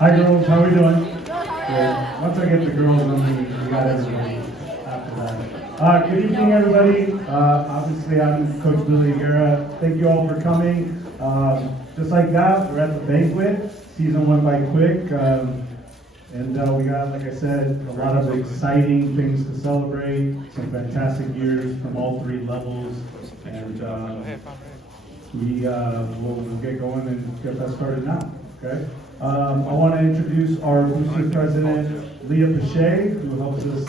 Hi girls, how are we doing? Good. Once I get the girls on me, we got everybody after that. Good evening, everybody. Obviously, I'm Coach Billy Guerra. Thank you all for coming. Just like that, we're at the banquet. Season went by quick. And we got, like I said, a lot of exciting things to celebrate. Some fantastic years from all three levels. And we'll get going and get that started now. Okay. I want to introduce our booster president, Leah Piche, who helps us.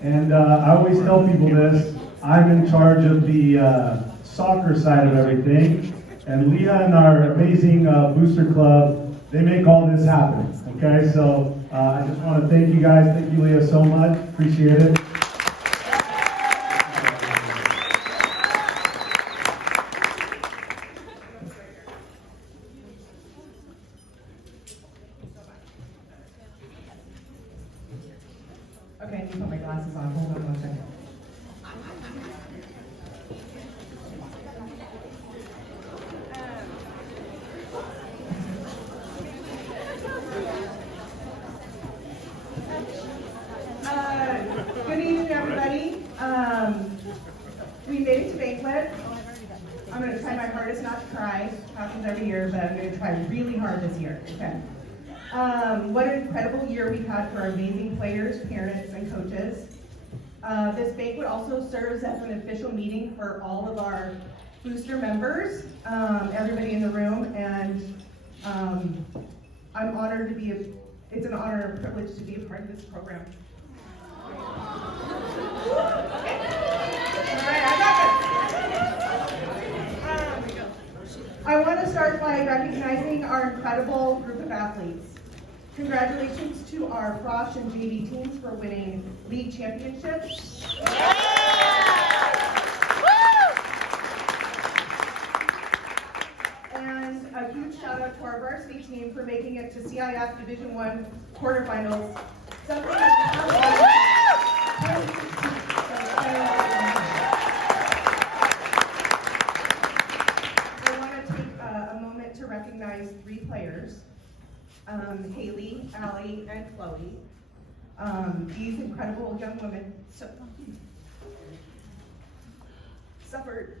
And I always tell people this, I'm in charge of the soccer side of everything, and Leah and our amazing booster club, they make all this happen, okay? So I just want to thank you guys, thank you Leah so much, appreciate it. Okay, I need to put my glasses on. Hold on one second. Good evening, everybody. We made it to Banquet. I'm going to try my hardest not to cry. It happens every year, but I'm going to try really hard this year. Okay. What an incredible year we've had for our amazing players, parents, and coaches. This banquet also serves as an official meeting for all of our booster members, everybody in the room, and I'm honored to be, it's an honor and privilege to be a part of this program. I want to start by recognizing our incredible group of athletes. Congratulations to our Frosh and JV teams for winning league championships. And a huge shout out to our varsity team for making it to CIF Division I quarterfinals. Something I want to take a moment to recognize three players. Haley, Allie, and Chloe. These incredible young women suffered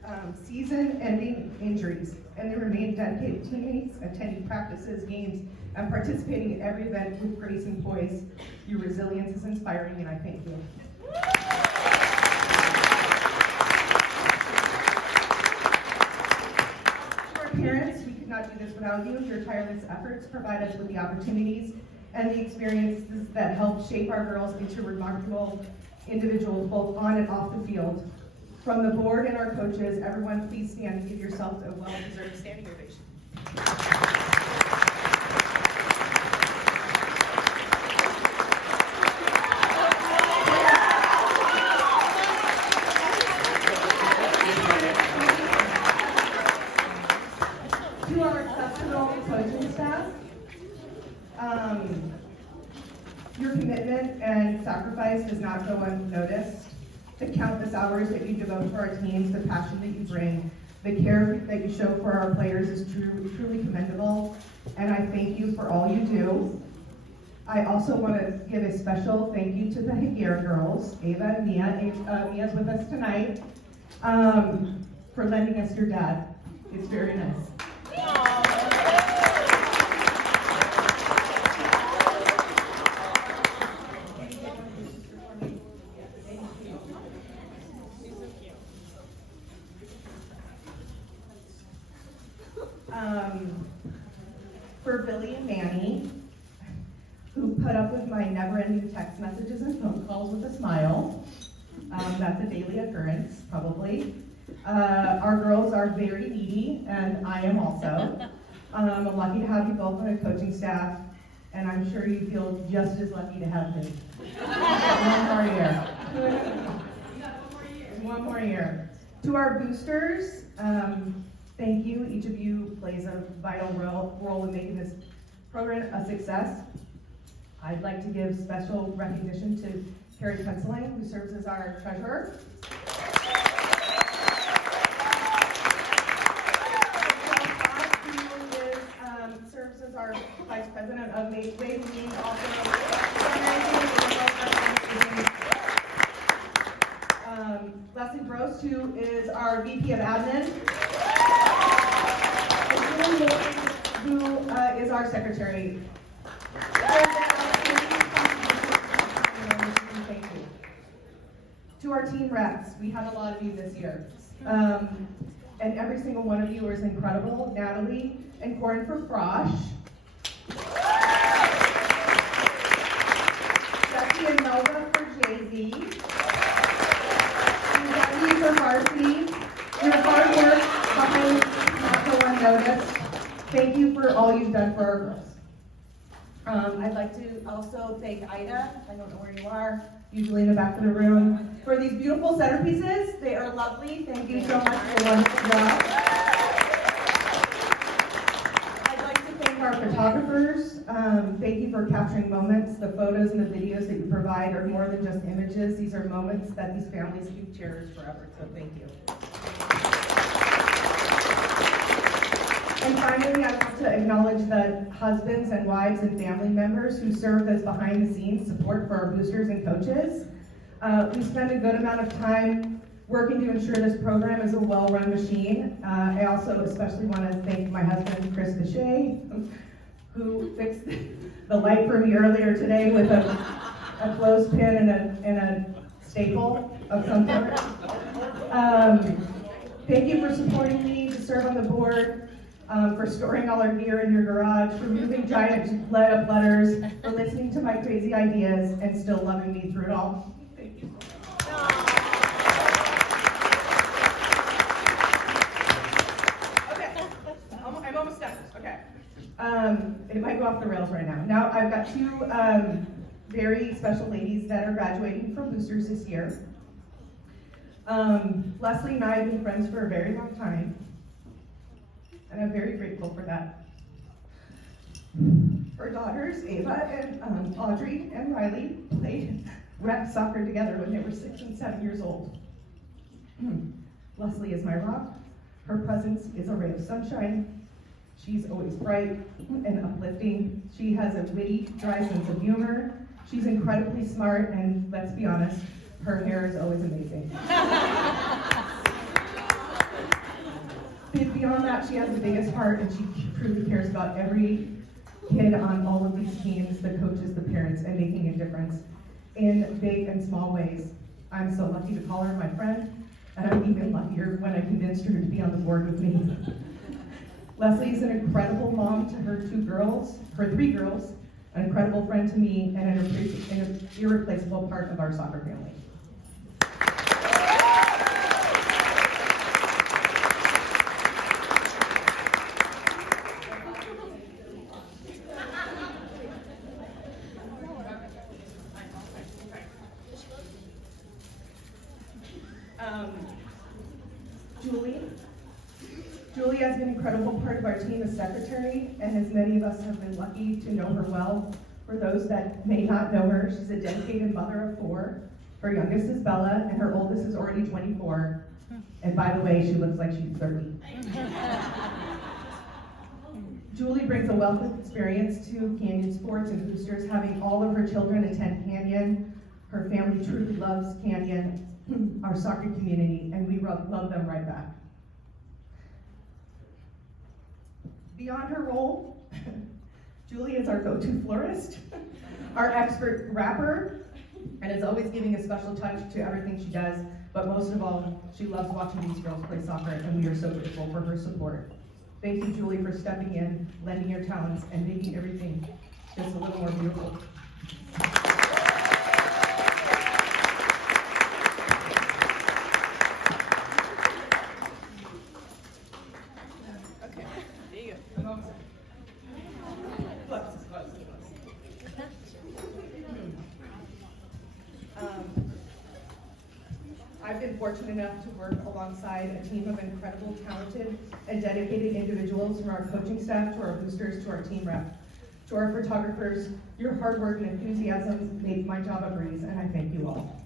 season-ending injuries, and they remained dedicated teammates, attending practices, games, and participating in every event with grace and poise. Your resilience is inspiring, and I thank you. Parents, we could not do this without you. Your tireless efforts provide us with the opportunities and the experiences that help shape our girls into remarkable individuals, both on and off the field. From the board and our coaches, everyone please stand and give yourselves a well-deserved standing ovation. To our exceptional coaching staff, your commitment and sacrifice does not go unnoticed. The countless hours that you devote to our teams, the passion that you bring, the care that you show for our players is truly commendable, and I thank you for all you do. I also want to give a special thank you to the Higuera girls, Ava and Mia. Mia's with us tonight, for lending us your dad. It's very nice. For Billy and Manny, who put up with my never-ending text messages and phone calls with a smile. That's a daily occurrence, probably. Our girls are very needy, and I am also. I'm lucky to have you both on a coaching staff, and I'm sure you feel just as lucky to have me. One more year. One more year. To our boosters, thank you. Each of you plays a vital role in making this program a success. I'd like to give special recognition to Carrie Penciling, who serves as our treasurer. is our Vice President of Banquet, who is also Leslie Gross, who is our VP of Admin, and Julie Moore, who is our Secretary. Thank you. To our team reps, we had a lot of you this year. And every single one of you is incredible. Natalie and Corin for Frosh. Jesse and Melba for Jay-Z. Jackie for Varsity. Your hard work behind not so unnoticed. Thank you for all you've done for our girls. I'd like to also thank Ida, I don't know where you are, usually in the back of the room, for these beautiful centerpieces. They are lovely. Thank you so much for a wonderful job. I'd like to thank our photographers. Thank you for capturing moments. The photos and the videos that you provide are more than just images. These are moments that these families can cherish forever, so thank you. And finally, I want to acknowledge the husbands and wives and family members who serve as behind-the-scenes support for our boosters and coaches. We spend a good amount of time working to ensure this program is a well-run machine. I also especially want to thank my husband, Chris Piche, who fixed the light for me earlier today with a clothespin and a staple of some sort. Thank you for supporting me to serve on the board. For storing all our gear in your garage, for moving giant lead-up letters, for listening to my crazy ideas, and still loving me through it all. Thank you. Okay, I'm almost done. Okay. It might go off the rails right now. Now I've got two very special ladies that are graduating from boosters this year. Leslie and I have been friends for a very long time. And I'm very grateful for that. Her daughters, Ava and Audrey and Riley, played rec soccer together when they were 6 and 7 years old. Leslie is my rock. Her presence is a ray of sunshine. She's always bright and uplifting. She has a witty, dry sense of humor. She's incredibly smart, and let's be honest, her hair is always amazing. Beyond that, she has the biggest heart, and she truly cares about every kid on all of these teams, the coaches, the parents, and making a difference in big and small ways. I'm so lucky to call her my friend, and I'm even luckier when I convinced her to be on the board with me. Leslie is an incredible mom to her three girls, an incredible friend to me, and an irreplaceable part of our soccer family. Julie has been an incredible part of our team as secretary, and as many of us have been lucky to know her well. For those that may not know her, she's a dedicated mother of 4. Her youngest is Bella, and her oldest is already 24. And by the way, she looks like she's 30. Julie brings a wealth of experience to Canyon sports and boosters, having all of her children attend Canyon. Her family truly loves Canyon, our soccer community, and we love them right back. Beyond her role, Julie is our go-to florist, our expert rapper, and is always giving a special touch to everything she does. But most of all, she loves watching these girls play soccer, and we are so grateful for her support. Thank you, Julie, for stepping in, lending your talents, and making everything just a little more beautiful. I've been fortunate enough to work alongside a team of incredible, talented, and dedicated individuals, from our coaching staff to our boosters to our team rep. To our photographers, your hard work and enthusiasm make my job a breeze, and I thank you all.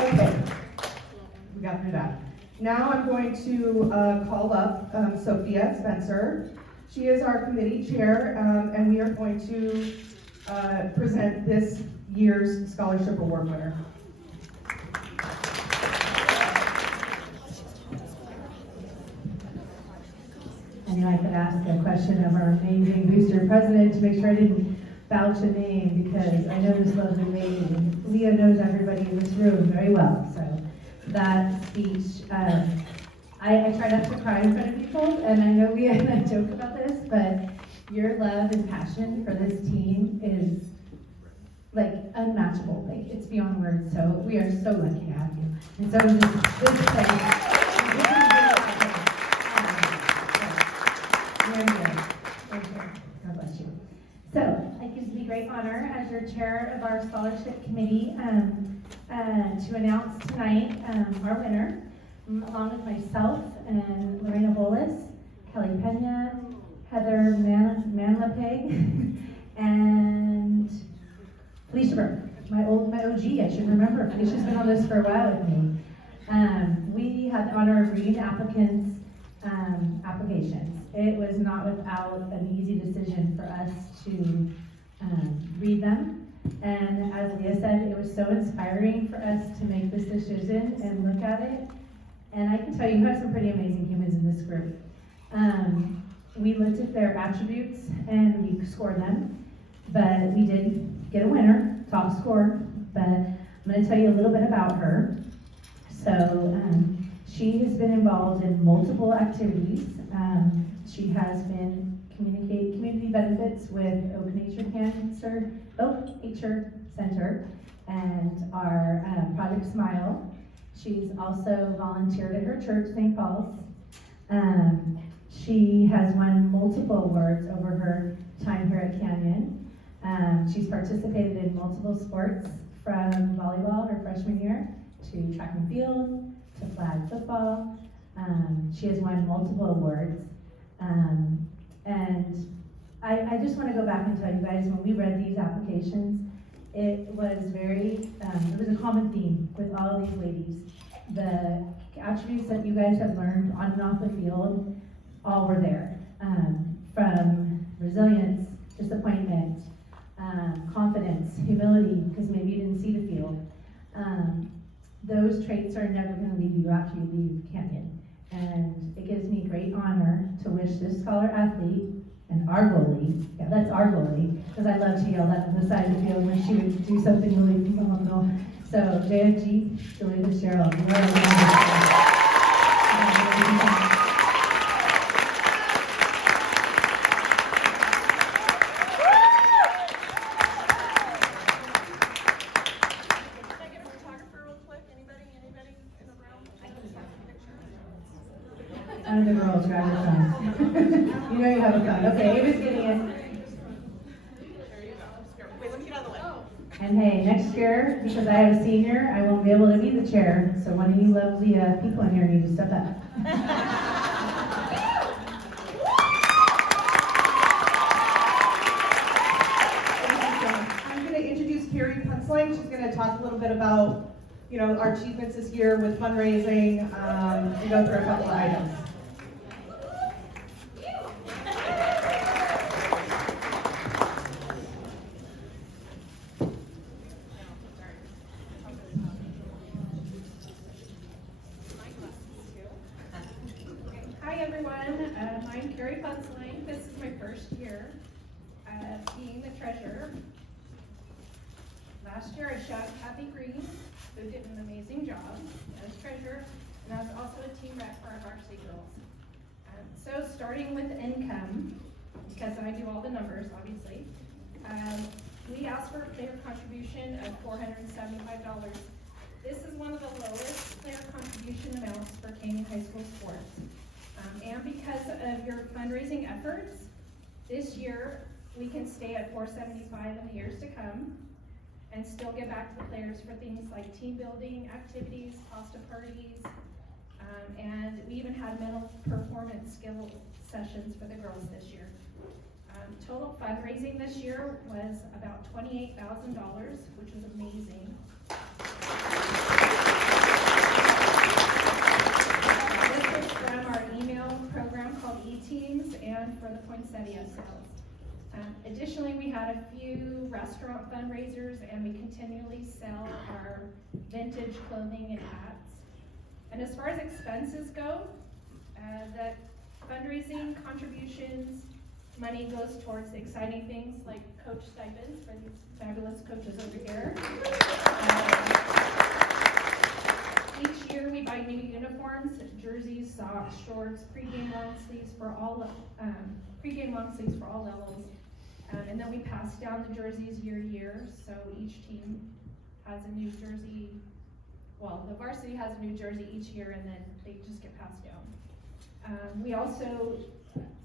Okay, we got through that. Now I'm going to call up Sophia Spencer. She is our committee chair, and we are going to present this year's scholarship award winner. I knew I could ask a question of our amazing booster president to make sure I didn't vouch a name, because I know this lovely lady, and Leah knows everybody in this room very well. So that speech, I try not to cry in front of people, and I know Leah and I joke about this, but your love and passion for this team is like unmatchable. Like, it's beyond words. So we are so lucky to have you. And so this is like, God bless you. So it gives me great honor as your chair of our scholarship committee to announce tonight our winner, along with myself and Lorena Bolas, Kelly Pena, Heather Manlapig, and Felicia Burke, my OG. I should remember. Felicia's been on this for a while with me. We had the honor of reading the applicants' applications. It was not without an easy decision for us to read them. And as Leah said, it was so inspiring for us to make this decision and look at it. And I can tell you have some pretty amazing humans in this group. We looked at their attributes and we scored them, but we did get a winner, top score. But I'm going to tell you a little bit about her. So she has been involved in multiple activities. She has been community benefits with Oak Nature Center and our Project Smile. She's also volunteered at her church, St. Paul's. She has won multiple awards over her time here at Canyon. She's participated in multiple sports, from volleyball her freshman year to track and field to flag football. She has won multiple awards. And I just want to go back and tell you guys, when we read these applications, it was it was a common theme with all of these ladies. The attributes that you guys have learned on and off the field, all were there. From resilience, disappointment, confidence, humility, because maybe you didn't see the field. Those traits are never going to leave you after you leave Canyon. And it gives me great honor to wish this scholar athlete and our goalie, yeah, that's our goalie, because I love to yell that on the side of the field when she would do something really phenomenal. So, JFG, Julie Fitzgerald, you are amazing. The girls, grab your phone. You know you have a phone. Okay, Ava's getting it. There you go. Wait, let me get out of the way. And hey, next year, because I have a senior, I won't be able to be the chair. So one of you lovely people in here need to step up. I'm going to introduce Carrie Punchline. She's going to talk a little bit about, our achievements this year with fundraising, and go through a couple of items. Hi everyone, I'm Carrie Punchline. This is my first year being the treasurer. Last year I shot Kathy Green, who did an amazing job as treasurer, and I was also a team rep for our varsity girls. So starting with income, because I do all the numbers obviously, we asked for a player contribution of $475. This is one of the lowest player contribution amounts for Canyon High School sports. And because of your fundraising efforts, this year we can stay at $475 in the years to come and still get back to the players for things like team building activities, pasta parties, and we even had mental performance skill sessions for the girls this year. Total fundraising this year was about $28,000, which was amazing. the poinsettia sales. Additionally, we had a few restaurant fundraisers, and we continually sell our vintage clothing and hats. And as far as expenses go, the fundraising contributions, money goes towards the exciting things like coach stipends for these fabulous coaches over here. Each year we buy new uniforms, jerseys, socks, shorts, pregame long sleeves for all levels. And then we pass down the jerseys year to year, so each team has a new jersey. Well, the varsity has a new jersey each year, and then they just get passed down. We also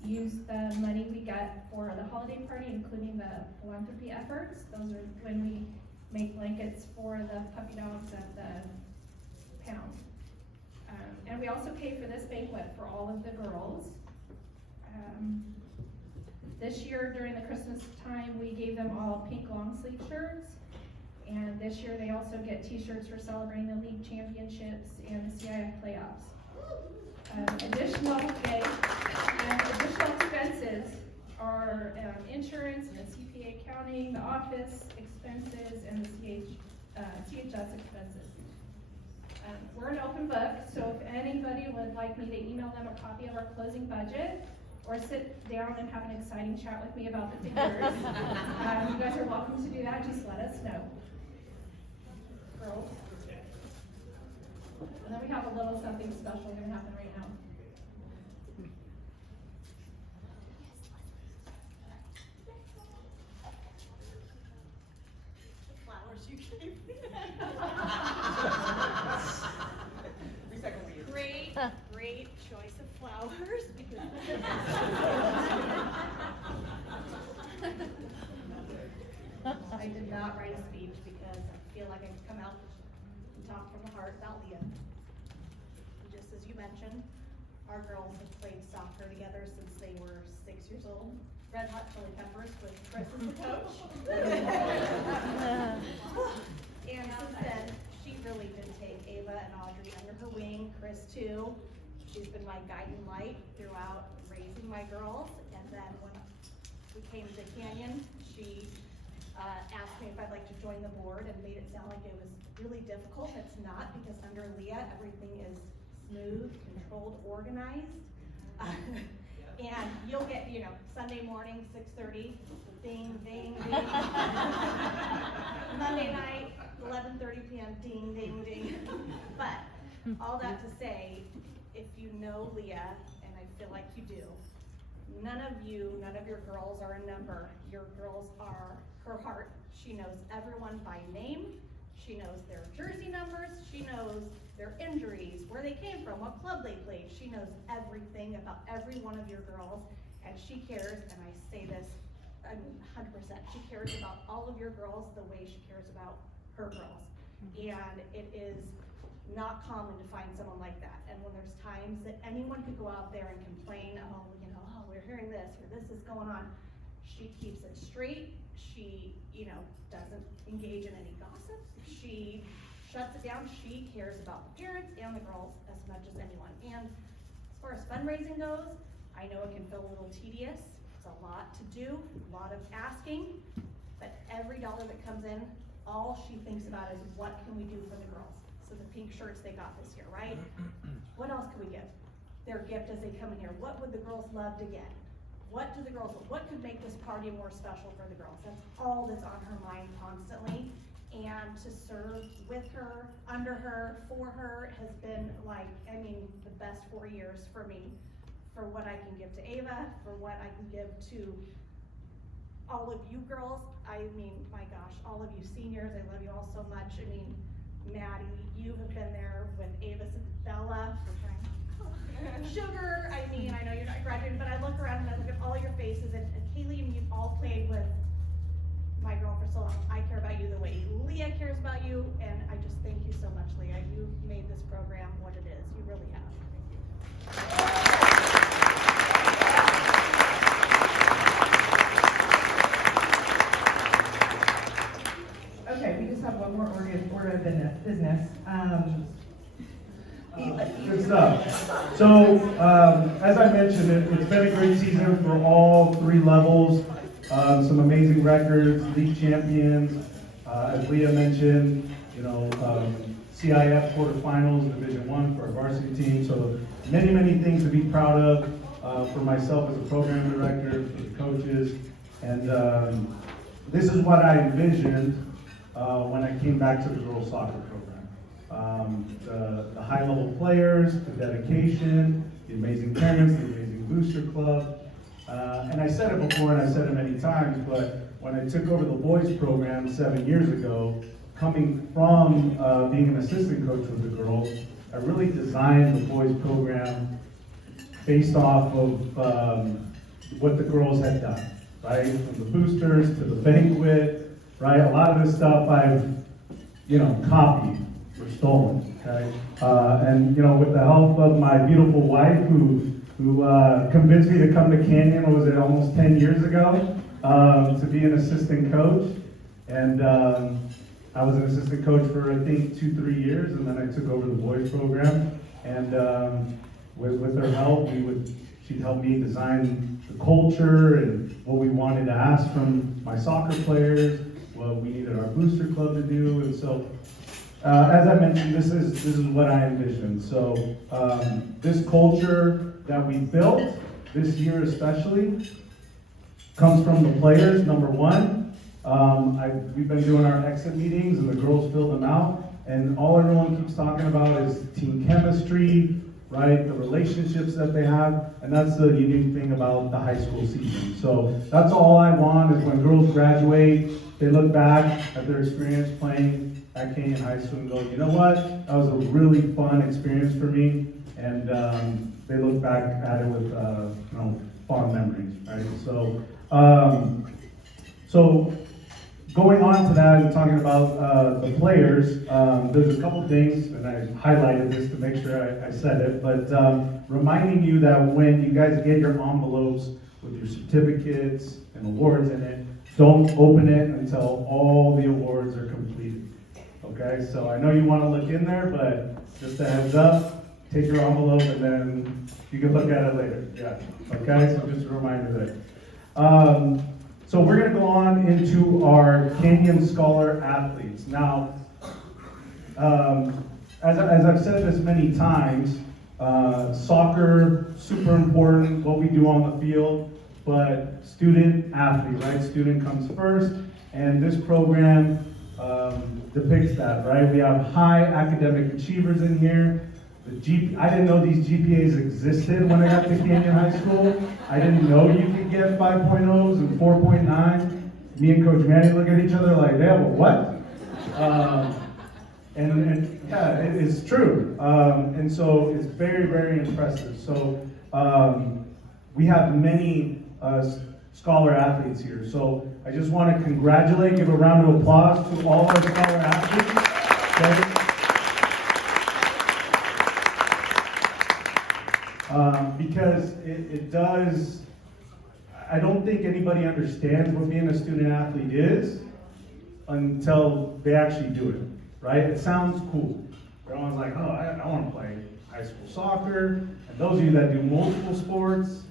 use the money we get for the holiday party, including the philanthropy efforts. Those are when we make blankets for the puppy dogs at the pound. And we also pay for this banquet for all of the girls. This year during the Christmas time, we gave them all pink long sleeve shirts. And this year they also get t-shirts for celebrating the league championships and the CIF playoffs. Additional expenses are insurance and the CPA accounting, the office expenses, and the CHS expenses. We're an open book, so if anybody would like me to email them a copy of our closing budget or sit down and have an exciting chat with me about the figures, you guys are welcome to do that. Just let us know. Girls. And then we have a little something special going to happen right now. The flowers you gave me. Great choice of flowers because I did not write a speech because I feel like I could come out and talk from the heart about Leah. Just as you mentioned, our girls have played soccer together since they were 6 years old. Red Hot Chili Peppers with Chris as the coach. And since then, she really did take Ava and Audrey under her wing, Chris too. She's been my guiding light throughout raising my girls. And then when we came to Canyon, she asked me if I'd like to join the board and made it sound like it was really difficult. It's not, because under Leah, everything is smooth, controlled, organized. And you'll get, Sunday morning, 6:30, ding, ding, ding. Monday night, 11:30 p.m., ding, ding, ding. But all that to say, if you know Leah, and I feel like you do, none of your girls are a number. Your girls are her heart. She knows everyone by name. She knows their jersey numbers. She knows their injuries, where they came from, what club they played. She knows everything about every one of your girls, and she cares, and I say this 100%, she cares about all of your girls the way she cares about her girls. And it is not common to find someone like that. And when there's times that anyone could go out there and complain, oh, we're hearing this, or this is going on, she keeps it straight. She, doesn't engage in any gossip. She shuts it down. She cares about the parents and the girls as much as anyone. And as far as fundraising goes, I know it can feel a little tedious. It's a lot to do, a lot of asking, but every dollar that comes in, all she thinks about is what can we do for the girls. So the pink shirts they got this year, right? What else can we give? Their gift as they come in here. What would the girls love to get? What do the girls, what could make this party more special for the girls? That's all that's on her mind constantly. And to serve with her, under her, for her has been the best 4 years for me. For what I can give to Ava, for what I can give to all of you girls. My gosh, all of you seniors, I love you all so much. Maddie, you have been there with Ava since Bella. Sugar, I know you're not graduating, but I look around and I look at all your faces, and Kaylee, and you've all played with my girl for so long. I care about you the way Leah cares about you, and I just thank you so much, Leah. You've made this program what it is. You really have. Thank you. Okay, we just have one more order of business. stuff. So, as I mentioned, it's been a great season for all three levels. Some amazing records, league champions, as Leah mentioned, CIF quarterfinals, Division I for our varsity team. So many, many things to be proud of for myself as a program director, for the coaches. And this is what I envisioned when I came back to the girls soccer program. The high-level players, the dedication, the amazing parents, the amazing booster club. And I said it before and I said it many times, but when I took over the boys program 7 years ago, coming from being an assistant coach with the girls, I really designed the boys program based off of what the girls had done, right? From the boosters to the banquet, right? A lot of this stuff I've, copied or stolen, okay? And with the help of my beautiful wife who convinced me to come to Canyon, what was it, almost 10 years ago, to be an assistant coach. And I was an assistant coach for, I think, 2-3 years, and then I took over the boys program. And with her help, she'd help me design the culture and what we wanted to ask from my soccer players, what we needed our booster club to do. And so, as I mentioned, this is what I envisioned. So this culture that we built this year especially comes from the players, number one. We've been doing our exit meetings and the girls fill them out, and all everyone keeps talking about is team chemistry, right? The relationships that they have, and that's the unique thing about the high school season. So that's all I want is when girls graduate, they look back at their experience playing at Canyon High School and go, you know what? That was a really fun experience for me, and they look back at it with fond memories, right? So going on to that and talking about the players, there's a couple things, and I highlighted this to make sure I said it, but reminding you that when you guys get your envelopes with your certificates and awards in it, don't open it until all the awards are completed. Okay, so I know you want to look in there, but just a heads up, take your envelope and then you can look at it later. Yeah, okay, so just a reminder there. So we're going to go on into our Canyon Scholar athletes. Now, as I've said this many times, soccer, super important, what we do on the field, but student athlete, right? Student comes first, and this program depicts that, right? We have high academic achievers in here. I didn't know these GPAs existed when I got to Canyon High School. I didn't know you could get 5.0s and 4.9. Me and Coach Manny look at each other like, yeah, but what? And yeah, it's true. And so it's very, very impressive. So we have many scholar athletes here. So I just want to congratulate, give a round of applause to all our scholar athletes. Okay? Because it does, I don't think anybody understands what being a student athlete is until they actually do it, right? It sounds cool. Everyone's like, oh, I want to play high school soccer. And those of you that do multiple sports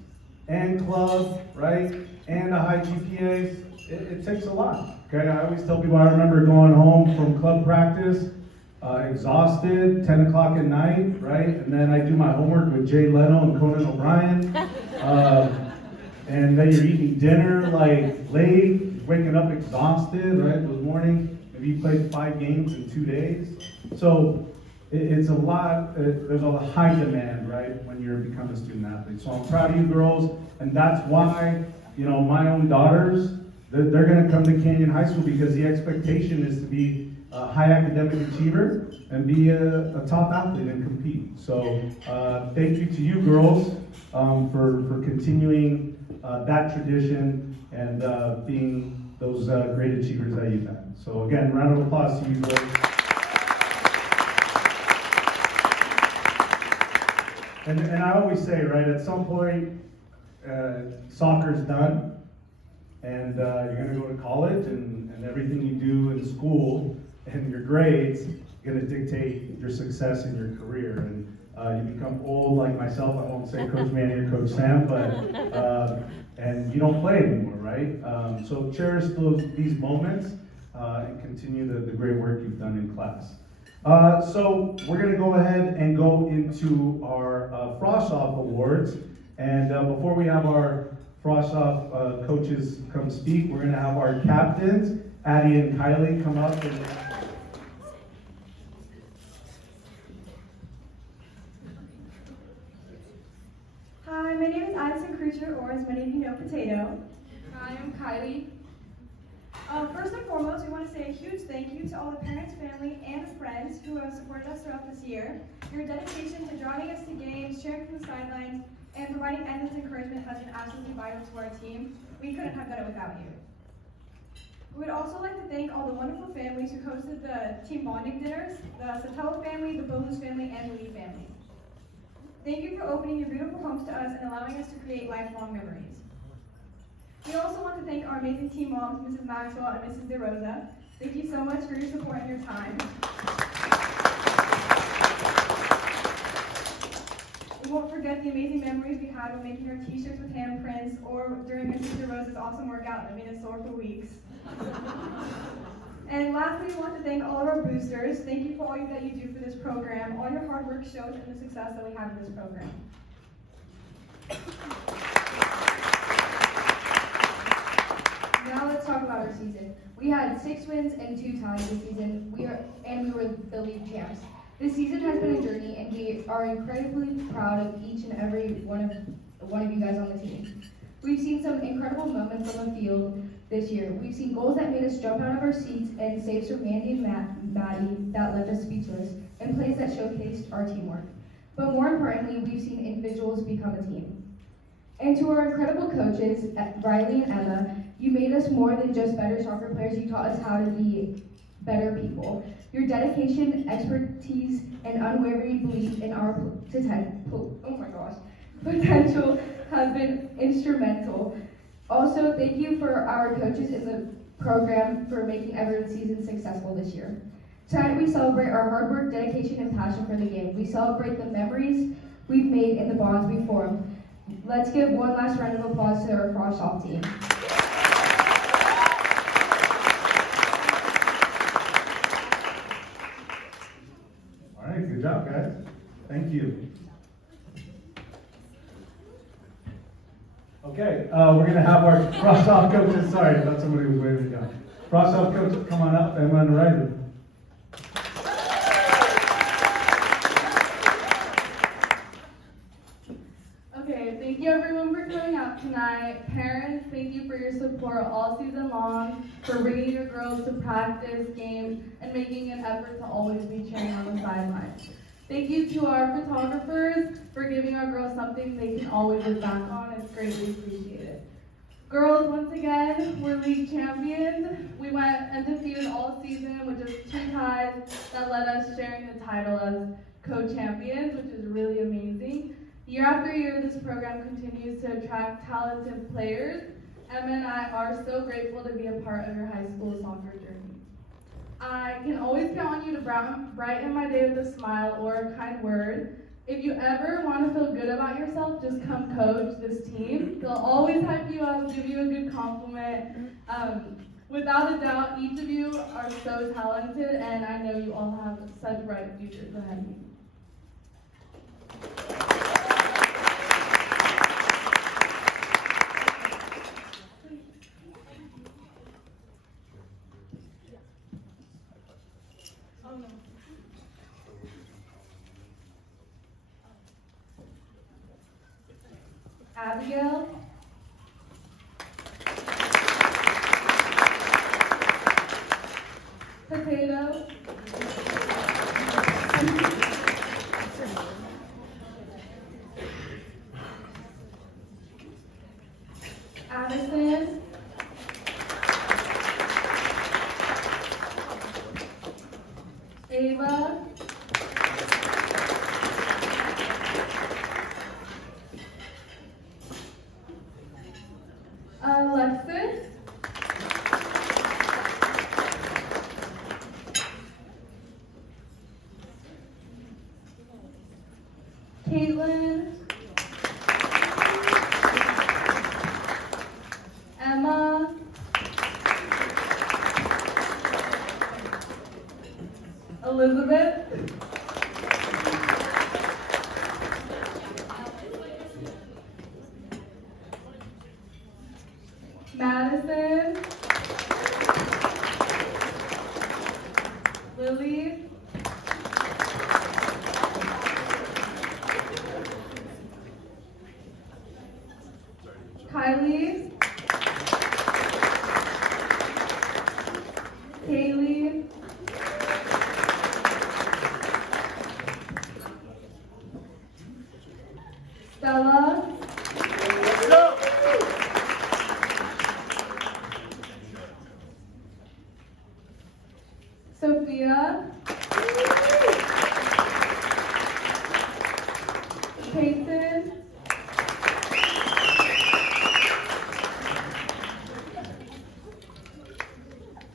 and club, right, and a high GPA, it takes a lot, okay? I always tell people, I remember going home from club practice, exhausted, 10 o'clock at night, right? And then I do my homework with Jay Leno and Conan O'Brien. And then you're eating dinner like late, waking up exhausted, right? Those mornings, maybe you played 5 games in 2 days. So it's a lot, there's a high demand, right? When you become a student athlete. So I'm proud of you girls. And that's why, my own daughters, they're gonna come to Canyon High School because the expectation is to be a high academic achiever and be a top athlete and compete. So thank you to you girls for continuing that tradition and being those great achievers that you've been. So again, round of applause to you girls. And I always say, right, at some point, soccer's done, and you're going to go to college, and everything you do in school and your grades are going to dictate your success in your career. And You become old like myself. I won't say Coach Manny or Coach Sam, but and you don't play anymore, right? So cherish these moments and continue the great work you've done in class. So we're going to go ahead and go into our Frosh Off Awards. And before we have our Frosh Off coaches come speak, we're going to have our captains, Addie and Kylie, come up. Hi, my name is Addison Creature, or as many of you know, Potato. Hi, I'm Kylie. First and foremost, we want to say a huge thank you to all the parents, family, and friends who have supported us throughout this year. Your dedication to driving us to games, cheering from the sidelines, and providing endless encouragement has been absolutely vital to our team. We couldn't have done it without you. We would also like to thank all the wonderful families who hosted the team bonding dinners, the Sotelo family, the Bolus family, and the Lee family. Thank you for opening your beautiful homes to us and allowing us to create lifelong memories. We also want to thank our amazing team moms, Mrs. Maxwell and Mrs. DeRosa. Thank you so much for your support and your time. We won't forget the amazing memories we had when making our t-shirts with handprints or during Mrs. DeRosa's awesome workout that made us sore for weeks. And lastly, we want to thank all of our boosters. Thank you for all that you do for this program. All your hard work shows in the success that we have in this program. Now let's talk about our season. We had 6 wins and 2 ties this season. We were the league champs. This season has been a journey, and we are incredibly proud of each and every one of you guys on the team. We've seen some incredible moments on the field this year. We've seen goals that made us jump out of our seats and saves from Mandy and Maddie that left us speechless, and plays that showcased our teamwork. But more importantly, we've seen individuals become a team. And to our incredible coaches, Riley and Emma, you made us more than just better soccer players. You taught us how to be better people. Your dedication, expertise, and unwavering belief in our potential have been instrumental. Also, thank you for our coaches in the program for making everyone's season successful this year. Tonight we celebrate our hard work, dedication, and passion for the game. We celebrate the memories we've made and the bonds we formed. Let's give one last round of applause to our Frosh Off team. All right, good job, guys. Thank you. Okay, we're going to have our Frosh Off coaches. Sorry, I thought somebody was waving down. Frosh Off coaches, come on up. Emma and Riley. Okay, thank you everyone for coming out tonight. Parents, thank you for your support all season long, for bringing your girls to practice, games, and making an effort to always be cheering on the sidelines. Thank you to our photographers for giving our girls something they can always look back on. It's greatly appreciated. Girls, once again, we're league champions. We went undefeated all season with just 2 ties that led us sharing the title as co-champions, which is really amazing. Year after year, this program continues to attract talented players. Emma and I are so grateful to be a part of your high school soccer journey. I can always count on you to brighten my day with a smile or a kind word. If you ever want to feel good about yourself, just come coach this team. They'll always hype you up, give you a good compliment. Without a doubt, each of you are so talented, and I know you all have such bright futures ahead of you. Abigail, Potato, Addison, Ava, Alexis, Elizabeth. Madison. Lily. Kylie. Kaylee. Stella. Sophia. Peyton.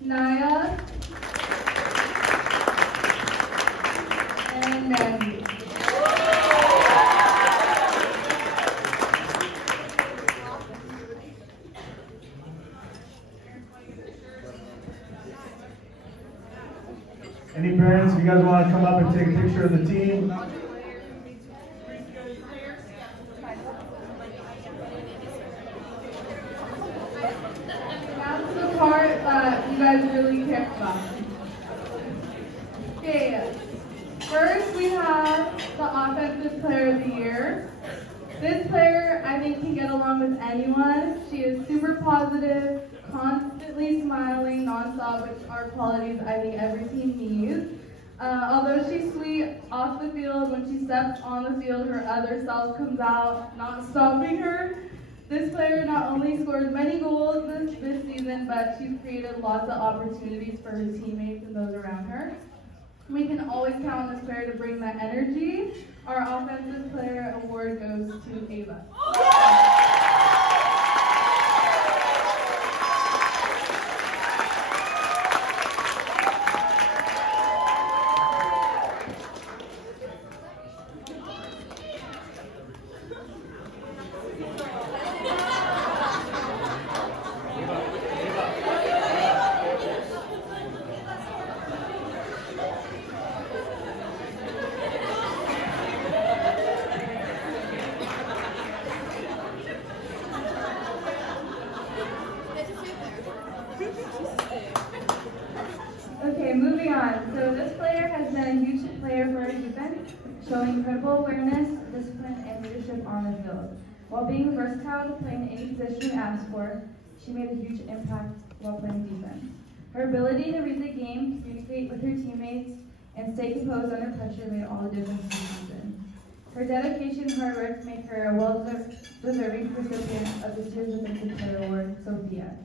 Naya. And Mandy. Any parents, if you guys want to come up and take a picture of the team? That's the part that you guys really care about. Okay, first we have the Offensive Player of the Year. This player, I think, can get along with anyone. She is super positive, constantly smiling nonstop, which are qualities I think every team needs. Although she's sweet off the field, when she steps on the field, her other self comes out, not stopping her. This player not only scores many goals this season, but she's created lots of opportunities for her teammates and those around her. We can always count on this player to bring that energy. Our Offensive Player Award goes to Ava. Okay, moving on. So this player has been a huge player for our defense, showing incredible awareness, discipline, and leadership on the field. While being versatile to play in any position we asked for, she made a huge impact while playing defense. Her ability to read the game, communicate with her teammates, and stay composed under pressure made all the difference this season. Her dedication and hard work make her a well-deserving recipient of this year's Offensive Player Award, Sophia.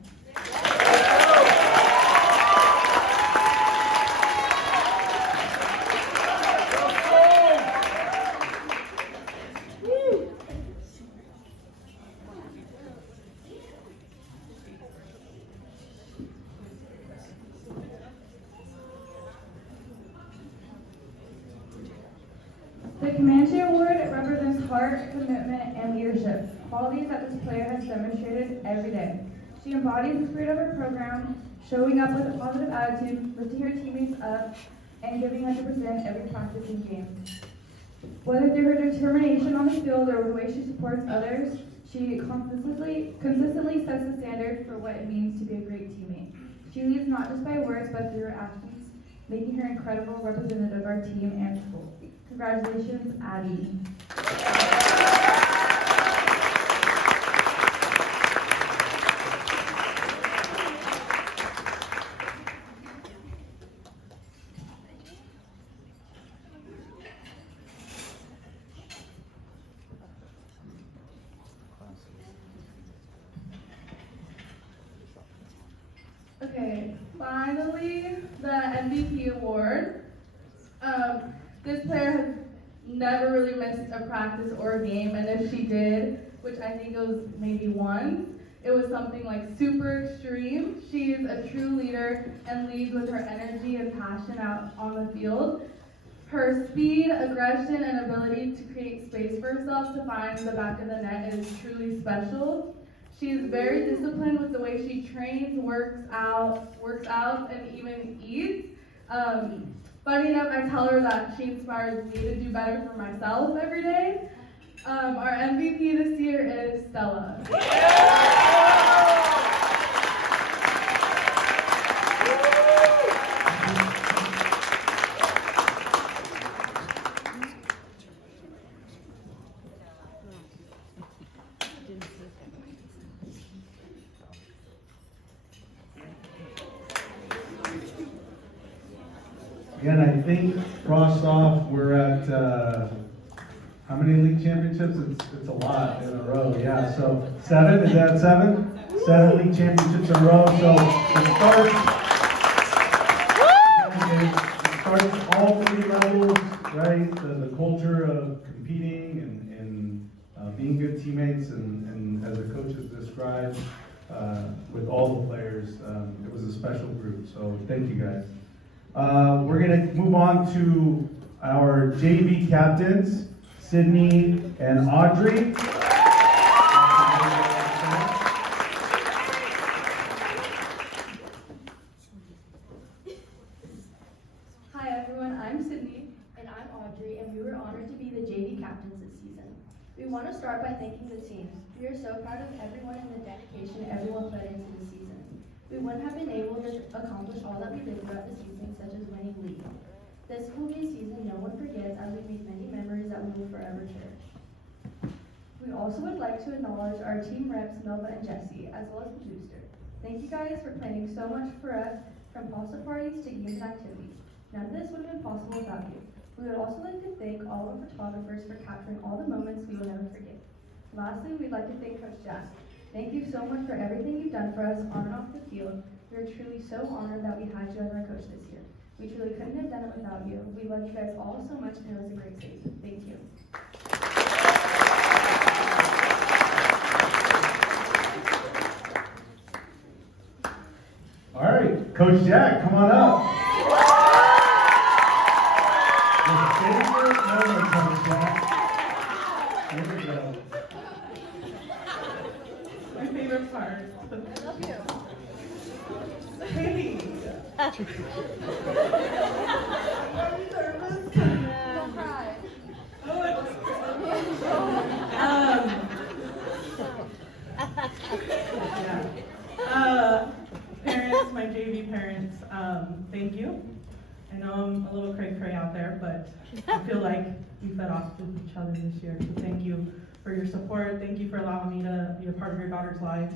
The Comanche Award represents heart, commitment, and leadership, qualities that this player has demonstrated every day. She embodies the spirit of her program, showing up with a positive attitude, lifting her teammates up, and giving 100% every practice and game. Whether through her determination on the field or the way she supports others, she consistently sets the standard for what it means to be a great teammate. She leads not just by words, but through her actions, making her an incredible representative of our team and school. Congratulations, Abby. Okay, finally, the MVP award. This player has never really missed a practice or a game, and if she did, which I think it was maybe once, it was something like super extreme. She is a true leader and leads with her energy and passion out on the field. Her speed, aggression, and ability to create space for herself to find the back of the net is truly special. She is very disciplined with the way she trains, works out, and even eats. Funny enough, I tell her that she inspires me to do better for myself every day. Our MVP this year is Stella. Again, I think Frosh, Soph, we're at, how many league championships? It's a lot in a row, yeah. So 7, is that 7? 7 league championships in a row. So it starts all 3 levels, right? The culture of competing and being good teammates, and as the coach has described, with all the players, it was a special group. So thank you guys. We're going to move on to our JV captains, Sydney and Audrey. Hi everyone, I'm Sydney. And I'm Audrey, and we were honored to be the JV captains this season. We want to start by thanking the teams. We are so proud of everyone and the dedication everyone put into the season. We wouldn't have been able to accomplish all that we did throughout the season, such as winning league. This will be a season no one forgets, as we made many memories that we will forever cherish. We also would like to acknowledge our team reps, Melba and Jesse, as well as the booster. Thank you guys for planning so much for us, from pasta parties to games and activities. None of this would have been possible without you. We would also like to thank all our photographers for capturing all the moments we will never forget. Lastly, we'd like to thank Coach Jack. Thank you so much for everything you've done for us on and off the field. We are truly so honored that we had you as our coach this year. We truly couldn't have done it without you. We love you guys all so much, and it was a great season. Thank you. All right, Coach Jack, come on up. Your favorite moment, Coach Jack. Here we go. My favorite part. I love you. Hey. Are you nervous? Don't cry. Parents, my JV parents, thank you. I know I'm a little cray-cray out there, but I feel like we fed off with each other this year. So thank you for your support. Thank you for allowing me to be a part of your daughter's lives.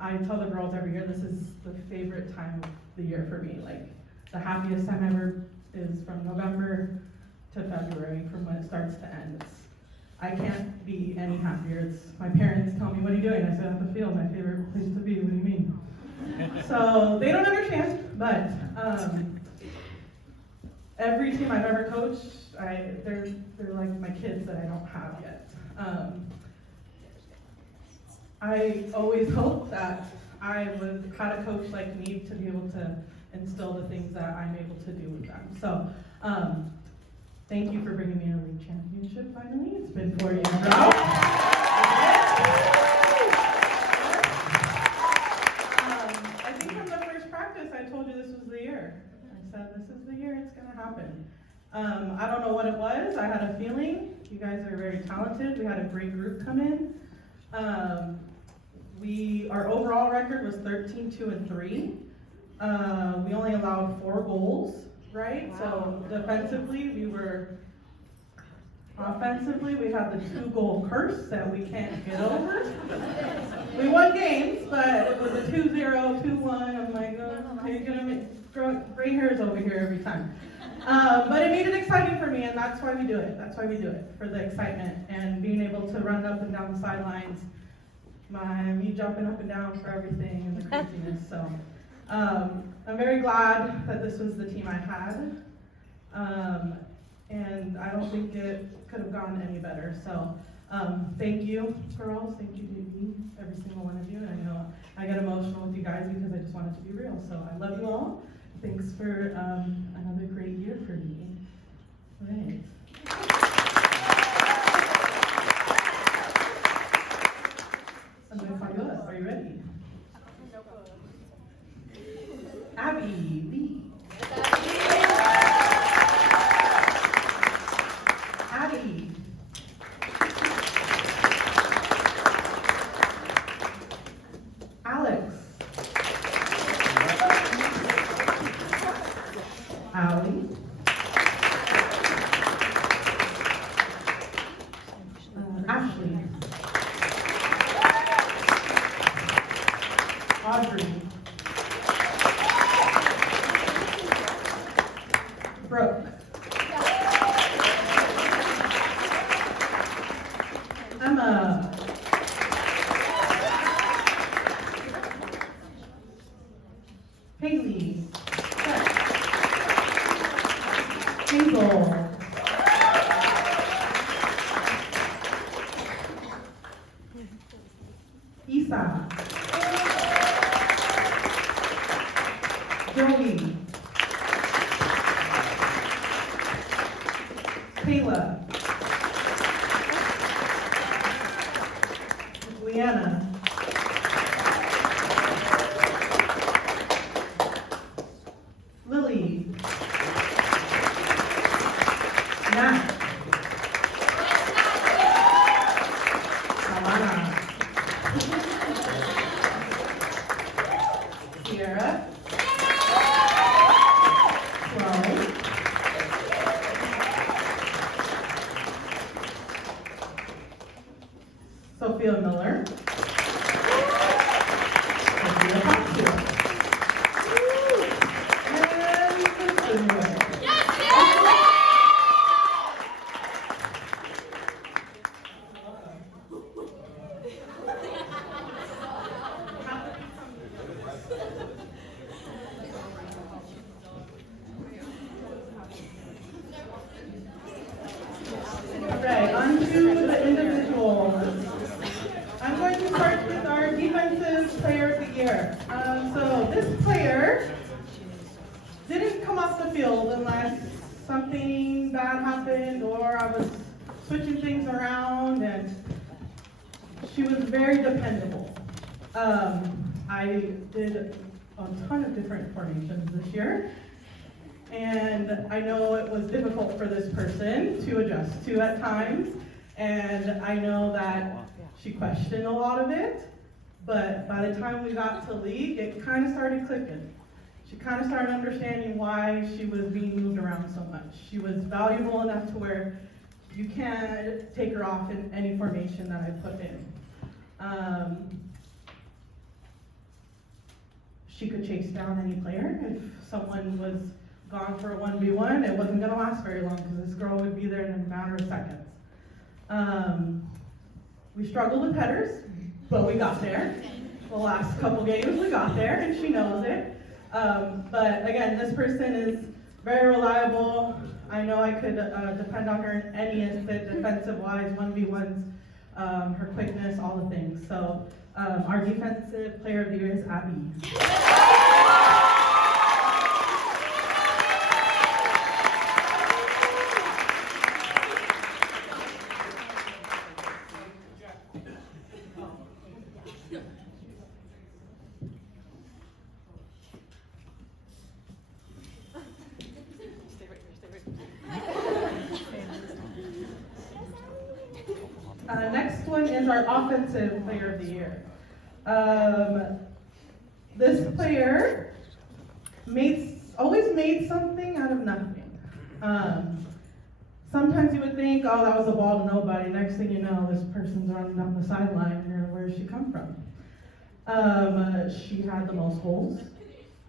I tell the girls every year, this is the favorite time of the year for me. Like, the happiest time ever is from November to February, from when it starts to end. I can't be any happier. It's my parents tell me, what are you doing? I said, at the field, my favorite place to be. What do you mean? So they don't understand, but every team I've ever coached, they're like my kids that I don't have yet. I always hoped that I had a coach like me to be able to instill the things that I'm able to do with them. So thank you for bringing me a league championship finally. It's been 4 years now. I think from the first practice I told you this was the year. I said this is the year it's going to happen. I don't know what it was. I had a feeling. You guys are very talented. We had a great group come in. Our overall record was 13-2-3. We only allowed 4 goals, right? Wow. So defensively, offensively, we had the 2-goal curse that we can't get over. We won games, but it was a 2-0, 2-1. I'm like, oh, you're gonna make gray hairs over here every time. But it made it exciting for me, and that's why we do it. That's why we do it, for the excitement and being able to run up and down the sidelines. Me jumping up and down for everything and the craziness. So I'm very glad that this was the team I had. And I don't think it could have gone any better. So thank you, girls. Thank you, JV, every single one of you. And I know I get emotional with you guys because I just want it to be real. So I love you all. Thanks for another great year for me. All right. I'm going to call you up. Are you ready? Abby Lee. Joey. Kayla. Leanna. Lily. Nat. Alana. Sierra. Chloe. Sophia Miller. Sophia Foxfield. And Kristen Wood. Right, on to the individuals. I'm going to start with our defensive player of the year. So this player didn't come off the field unless something bad happened or I was switching things around, and she was very dependable. I did a ton of different formations this year, and I know it was difficult for this person to adjust to at times, and I know that she questioned a lot of it, but by the time we got to league, it kind of started clicking. She kind of started understanding why she was being moved around so much. She was valuable enough to where you can't take her off in any formation that I put in. She could chase down any player. If someone was gone for a 1v1, it wasn't gonna last very long because this girl would be there in a matter of seconds. We struggled with headers, but we got there. The last couple games we got there, and she knows it. But again, this person is very reliable. I know I could depend on her in any instant, defensive-wise, 1v1s, her quickness, all the things. So our defensive player of the year is Abby. Next one is our offensive player of the year. This player always made something out of nothing. Sometimes you would think, oh, that was a ball to nobody. Next thing you know, this person's running down the sideline, and you're like, where did she come from? She had the most goals,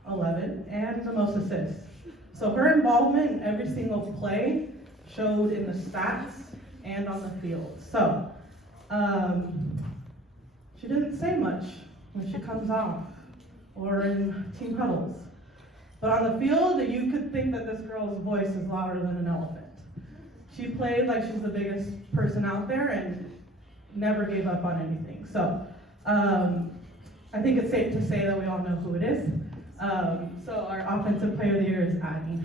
11, and the most assists. So her involvement in every single play showed in the stats and on the field. So she didn't say much when she comes off or in team huddles. But on the field, you could think that this girl's voice is louder than an elephant. She played like she's the biggest person out there and never gave up on anything. So I think it's safe to say that we all know who it is. So our offensive player of the year is Aggie.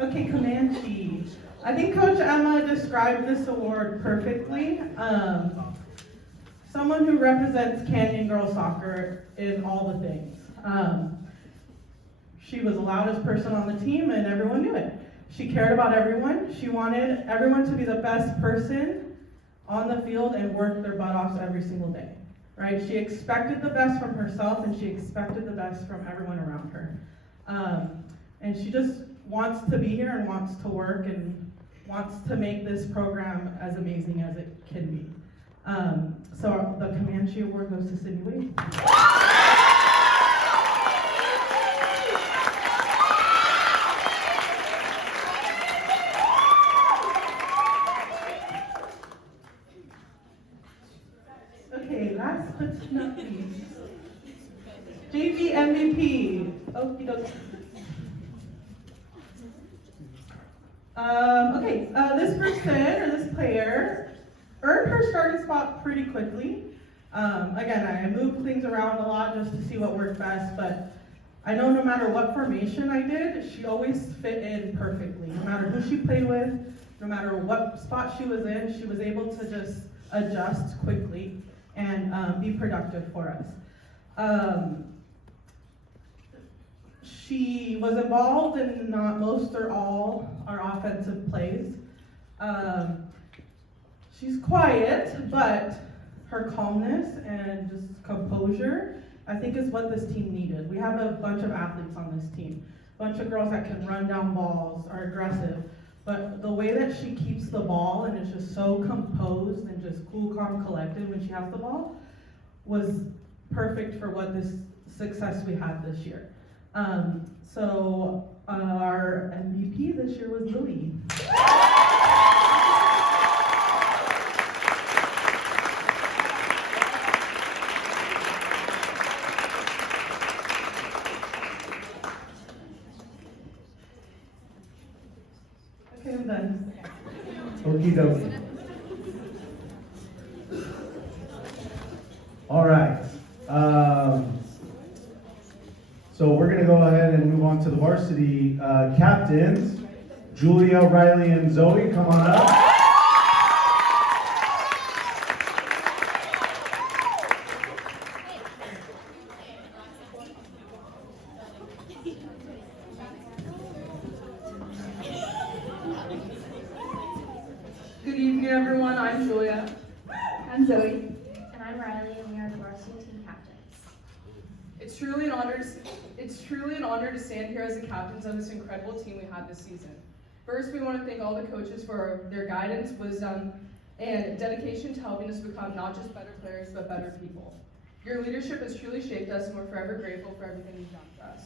Okay, Comanche. I think Coach Emma described this award perfectly. Someone who represents Canyon Girls Soccer in all the things. She was the loudest person on the team and everyone knew it. She cared about everyone. She wanted everyone to be the best person on the field and work their butt off every single day, right? She expected the best from herself and she expected the best from everyone around her. And she just wants to be here and wants to work and wants to make this program as amazing as it can be. So the Comanche Award goes to Sydney Wade. Okay, last but not least, JV MVP. Okie dokie. This person or this player earned her starting spot pretty quickly. Again, I moved things around a lot just to see what worked best, but I know no matter what formation I did, she always fit in perfectly. No matter who she played with, no matter what spot she was in, she was able to just adjust quickly and be productive for us. She was involved in not most or all our offensive plays. She's quiet, but her calmness and just composure, I think, is what this team needed. We have a bunch of athletes on this team, a bunch of girls that can run down balls, are aggressive, but the way that she keeps the ball and is just so composed and just cool, calm, collected when she has the ball was perfect for what this success we had this year. Our MVP this year was Lily. Okay, I'm done. Okie dokie. All right. So we're going to go ahead and move on to the varsity captains. Julia, Riley, and Zoe, come on up. Good evening, everyone. I'm Julia. I'm Zoe. And I'm Riley, and we are the varsity team captains. It's truly an honor to stand here as the captains of this incredible team we had this season. First, we want to thank all the coaches for their guidance, wisdom, and dedication to helping us become not just better players, but better people. Your leadership has truly shaped us, and we're forever grateful for everything you've done for us.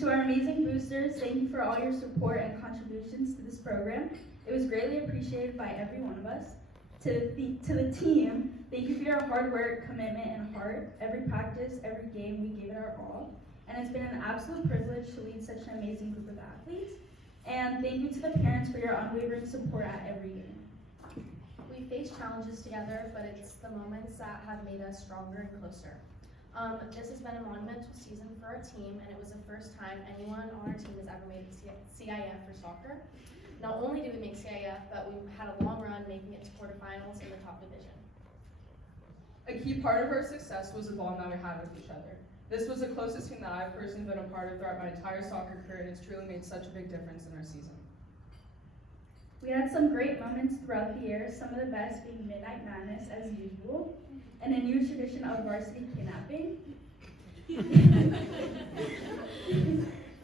To our amazing boosters, thank you for all your support and contributions to this program. It was greatly appreciated by every one of us. To the team, thank you for your hard work, commitment, and heart. Every practice, every game, we gave it our all. And it's been an absolute privilege to lead such an amazing group of athletes. And thank you to the parents for your unwavering support at every game. We faced challenges together, but it's the moments that have made us stronger and closer. This has been a monumental season for our team, and it was the first time anyone on our team has ever made CIF for soccer. Not only did we make CIF, but we had a long run making it to quarterfinals in the top division. A key part of our success was the bond that we had with each other. This was the closest team that I've personally been a part of throughout my entire soccer career, and it's truly made such a big difference in our season. We had some great moments throughout the year, some of the best being Midnight Madness as usual, and a new tradition of varsity kidnapping.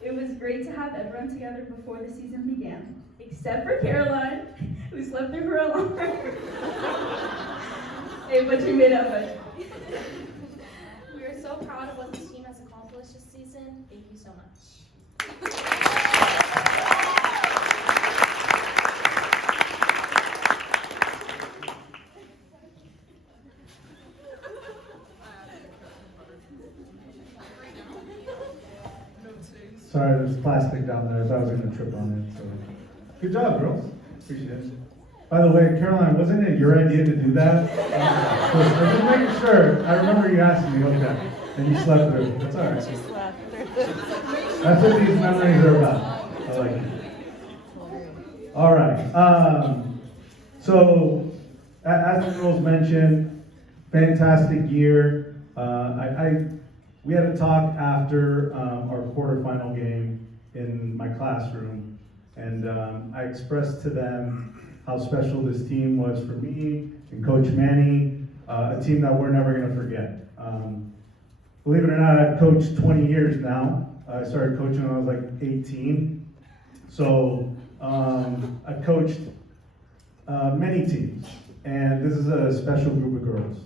It was great to have everyone together before the season began, except for Caroline, who slept through her alarm. Hey, but you made up it. We are so proud of what this team has accomplished this season. Thank you so much. Sorry, there's plastic down there. I thought I was going to trip on it. So, good job, girls. Appreciate it. By the way, Caroline, wasn't it your idea to do that? I'm just making sure. I remember you asking me, okay, and you slept through. That's all right. That's what these memories are about. I like it. All right. So, as the girls mentioned, fantastic year. We had a talk after our quarterfinal game in my classroom, and I expressed to them how special this team was for me and Coach Manny, a team that we're never going to forget. Believe it or not, I've coached 20 years now. I started coaching when I was like 18. So I've coached many teams, and this is a special group of girls.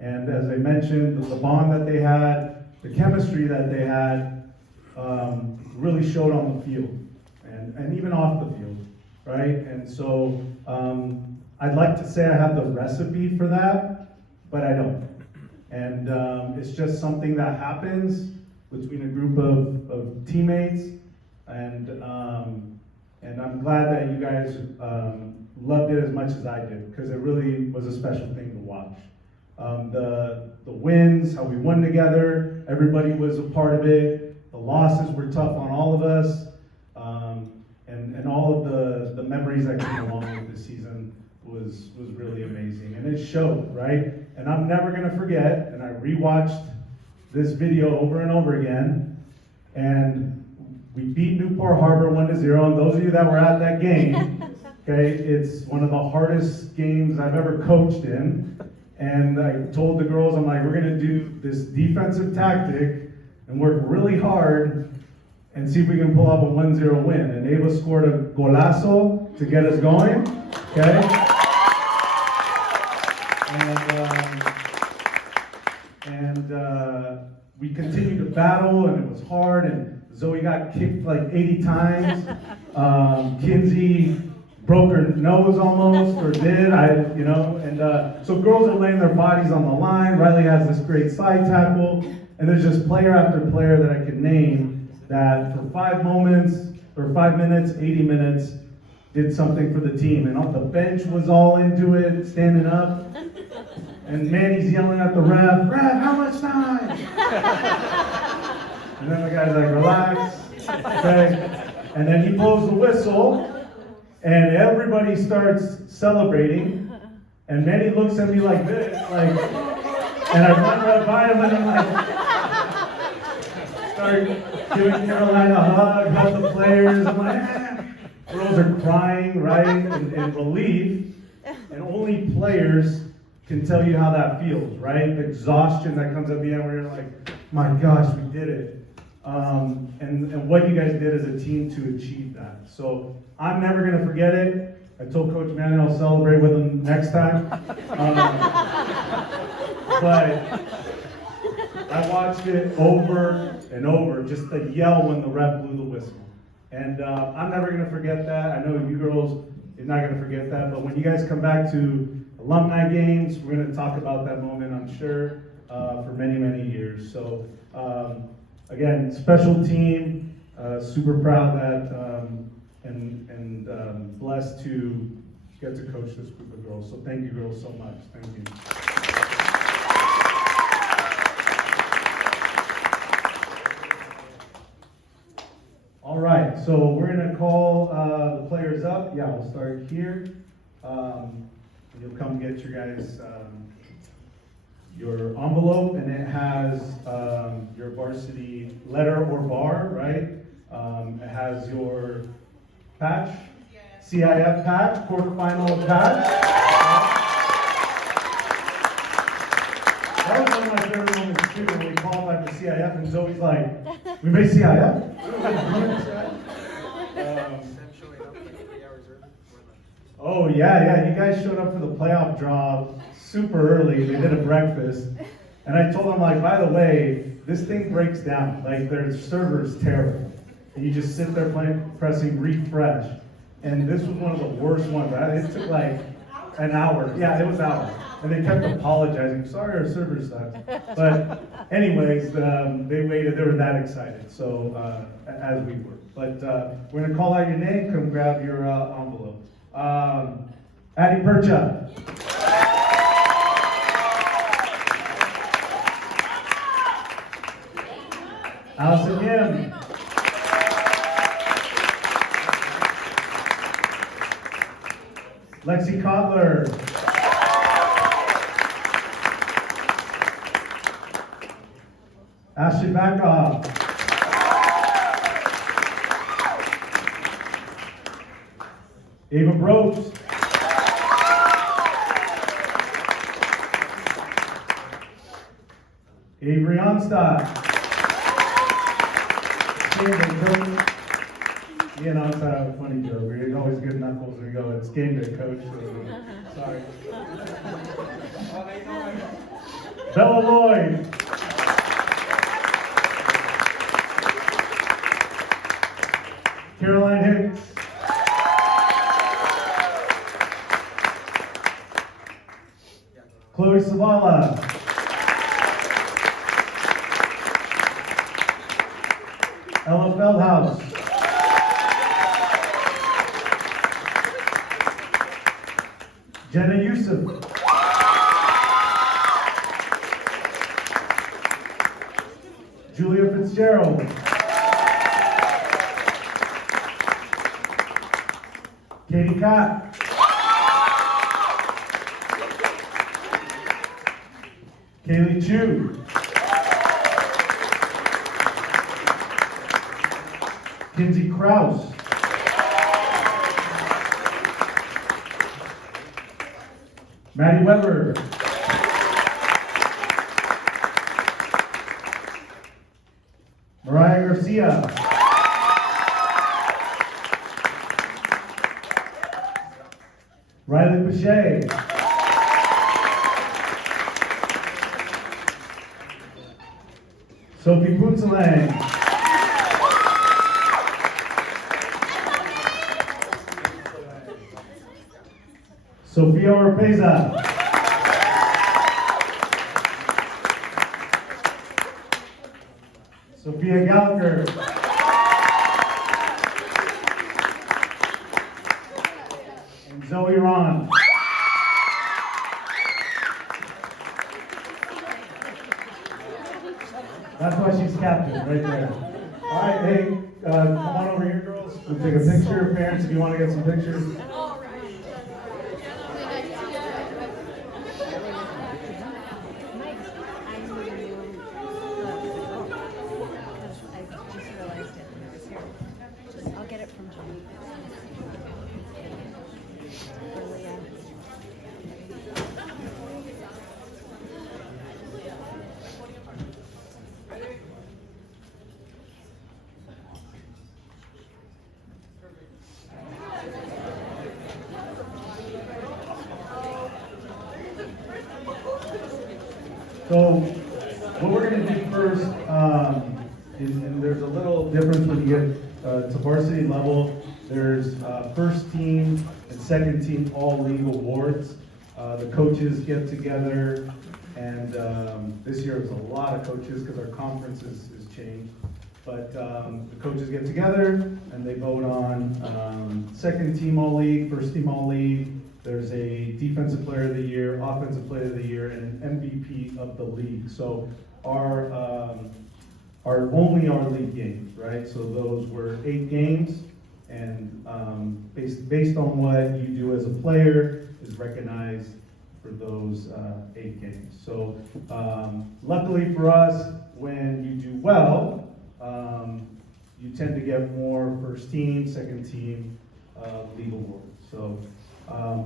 And as I mentioned, the bond that they had, the chemistry that they had, really showed on the field and even off the field, right? And so I'd like to say I have the recipe for that, but I don't. And it's just something that happens between a group of teammates. And I'm glad that you guys loved it as much as I did, because it really was a special thing to watch. The wins, how we won together, everybody was a part of it. The losses were tough on all of us. And all of the memories that came along with this season was really amazing. And it showed, right? And I'm never gonna forget, and I rewatched this video over and over again, and we beat Newport Harbor 1-0, and those of you that were at that game, okay, it's one of the hardest games I've ever coached in. And I told the girls, I'm like, we're gonna do this defensive tactic and work really hard and see if we can pull off a 1-0 win. And Ava scored a golazo to get us going, okay? And we continued to battle, and it was hard, and Zoe got kicked like 80 times. Kinsey broke her nose almost, or did, and so girls are laying their bodies on the line. Riley has this great side tackle, and there's just player after player that I can name that for 5 minutes, 80 minutes, did something for the team. And the bench was all into it, standing up. And Manny's yelling at the ref, how much time? And then the guy's like, relax, okay? And then he blows the whistle, and everybody starts celebrating. And Manny looks at me like this, and I run right by him, and I'm like, start giving Caroline a hug the players. I'm like, girls are crying, right, in relief. And only players can tell you how that feels, right? The exhaustion that comes at the end where you're like, my gosh, we did it. And what you guys did as a team to achieve that. So I'm never gonna forget it. I told Coach Manny I'll celebrate with him next time. But I watched it over and over, just the yell when the ref blew the whistle. And I'm never gonna forget that. I know you girls are not gonna forget that, but when you guys come back to alumni games, we're gonna talk about that moment, I'm sure, for many, many years. So again, special team, super proud that, and blessed to get to coach this group of girls. So thank you girls so much, thank you. All right, so we're gonna call the players up. Yeah, we'll start here. You'll come get your guys your envelope, and it has your varsity letter or bar, right? It has your patch, CIF patch, quarterfinal patch. That was one of my favorite moments too, when we qualified for CIF, and Zoe's like, we made CIF? Oh yeah, you guys showed up for the playoff draw super early. They did a breakfast, and I told them, like, by the way, this thing breaks down. Like, their server's terrible, and you just sit there pressing refresh. And this was one of the worst ones. It took like an hour. Yeah, it was hours. And they kept apologizing. Sorry, our server sucks. But anyways, they waited. They were that excited. So as we were. But we're gonna call out your name. Come grab your envelope. Addie Percha. Allison Yim. Lexi Kotler. Ashley Backoff. Ava Brooks. Avery Onstadt. You know, it's a funny joke. We always give knuckles and we go, it's game day, coach. So, sorry. Bella Lloyd. Caroline Hicks. Chloe Savala. Ella Feldhaus. Jenna Yusuf. Julia Fitzgerald. Katie Cott. Kaylee Chu. Kinsey Kraus. Maddie Weber. Mariah Garcia. Riley Piche. Sophie Poonselang. Sofia Orpeza. Sophia Gallagher. And Zoe Ron. That's why she's captain, right there. All right, hey, come on over here, girls. We'll take a picture. Parents, if you want to get some pictures. I'll get it from Johnny. So what we're going to do first, and there's a little difference when you get to varsity level. There's first team and second team all league awards. The coaches get together, and this year it was a lot of coaches because our conference is changed. But the coaches get together and they vote on second team all league, first team all league. There's a defensive player of the year, offensive player of the year, and an MVP of the league. So our only our league games, right? So those were 8 games, and based on what you do as a player is recognized for those 8 games. So luckily for us, when you do well, you tend to get more first team, second team league awards. So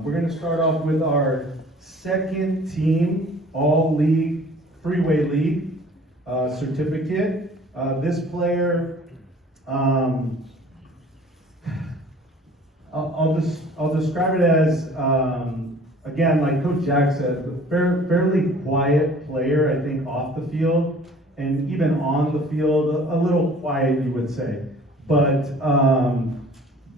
we're going to start off with our second team all league freeway league certificate. This player, I'll describe it as again, like Coach Jack said, a fairly quiet player. I think off the field and even on the field, a little quiet, you would say, but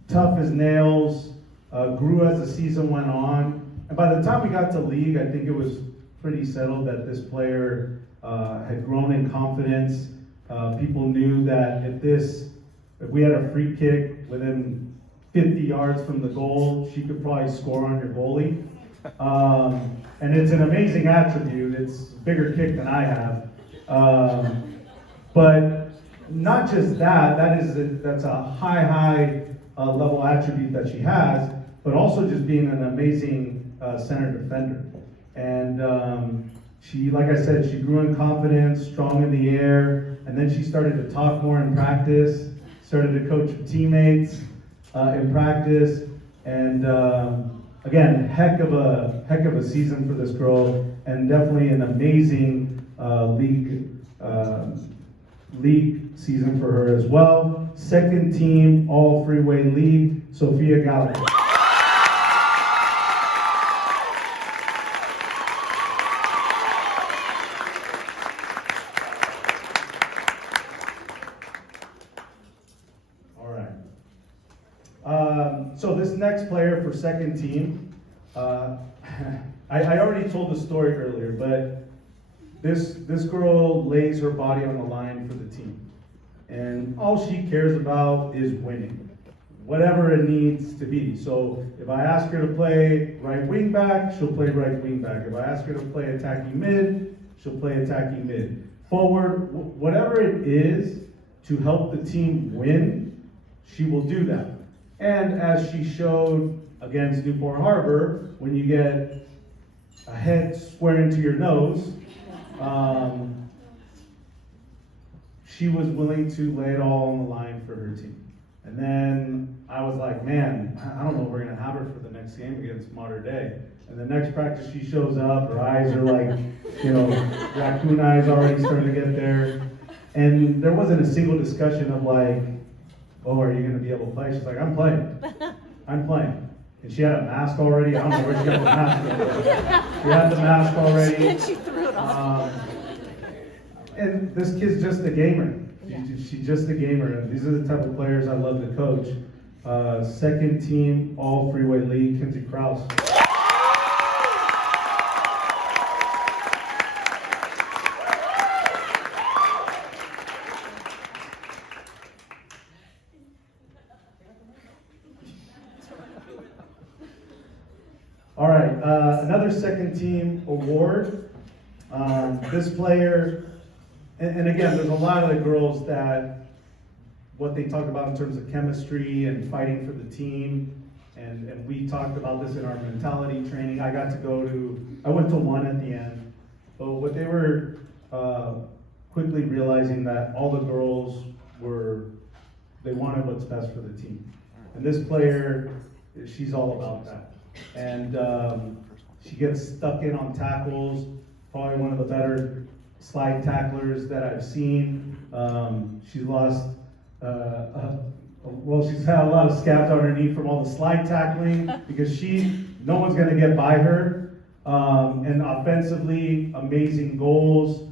tough as nails. Grew as the season went on, and by the time we got to league, I think it was pretty settled that this player had grown in confidence. People knew that if we had a free kick within 50 yards from the goal, she could probably score on your goalie. And it's an amazing attribute. It's a bigger kick than I have. But not just that's a high level attribute that she has, but also just being an amazing center defender. And she, like I said, she grew in confidence, strong in the air, and then she started to talk more in practice, started to coach her teammates in practice, and again, heck of a season for this girl, and definitely an amazing league season for her as well. Second team all freeway league, Sophia Gallagher. So this next player for second team, I already told the story earlier, but this girl lays her body on the line for the team. and all she cares about is winning, whatever it needs to be. So if I ask her to play right wing back, she'll play right wing back. If I ask her to play attacking mid, she'll play attacking mid. Forward, whatever it is to help the team win, she will do that. And as she showed against Newport Harbor, when you get a head square into your nose, she was willing to lay it all on the line for her team. And then I was like, man, I don't know if we're gonna have her for the next game against Modern Day. And the next practice she shows up, her eyes are like, raccoon eyes already starting to get there. And there wasn't a single discussion of like, oh, are you gonna be able to play? She's like, I'm playing. I'm playing. And she had a mask already. I don't know where she got the mask from. She had the mask already. And she threw it off. And this kid's just a gamer. She's just a gamer. And these are the type of players I love to coach. Second team, all Freeway League, Kinsey Krause. All right, another second team award. This player, and again, there's a lot of the girls that what they talk about in terms of chemistry and fighting for the team, and we talked about this in our mentality training. I went to one at the end, but what they were quickly realizing that all the girls they wanted what's best for the team. And this player, she's all about that. And she gets stuck in on tackles, probably one of the better slide tacklers that I've seen. She's lost, she's had a lot of scabs on her knee from all the slide tackling because no one's gonna get by her. And offensively, amazing goals.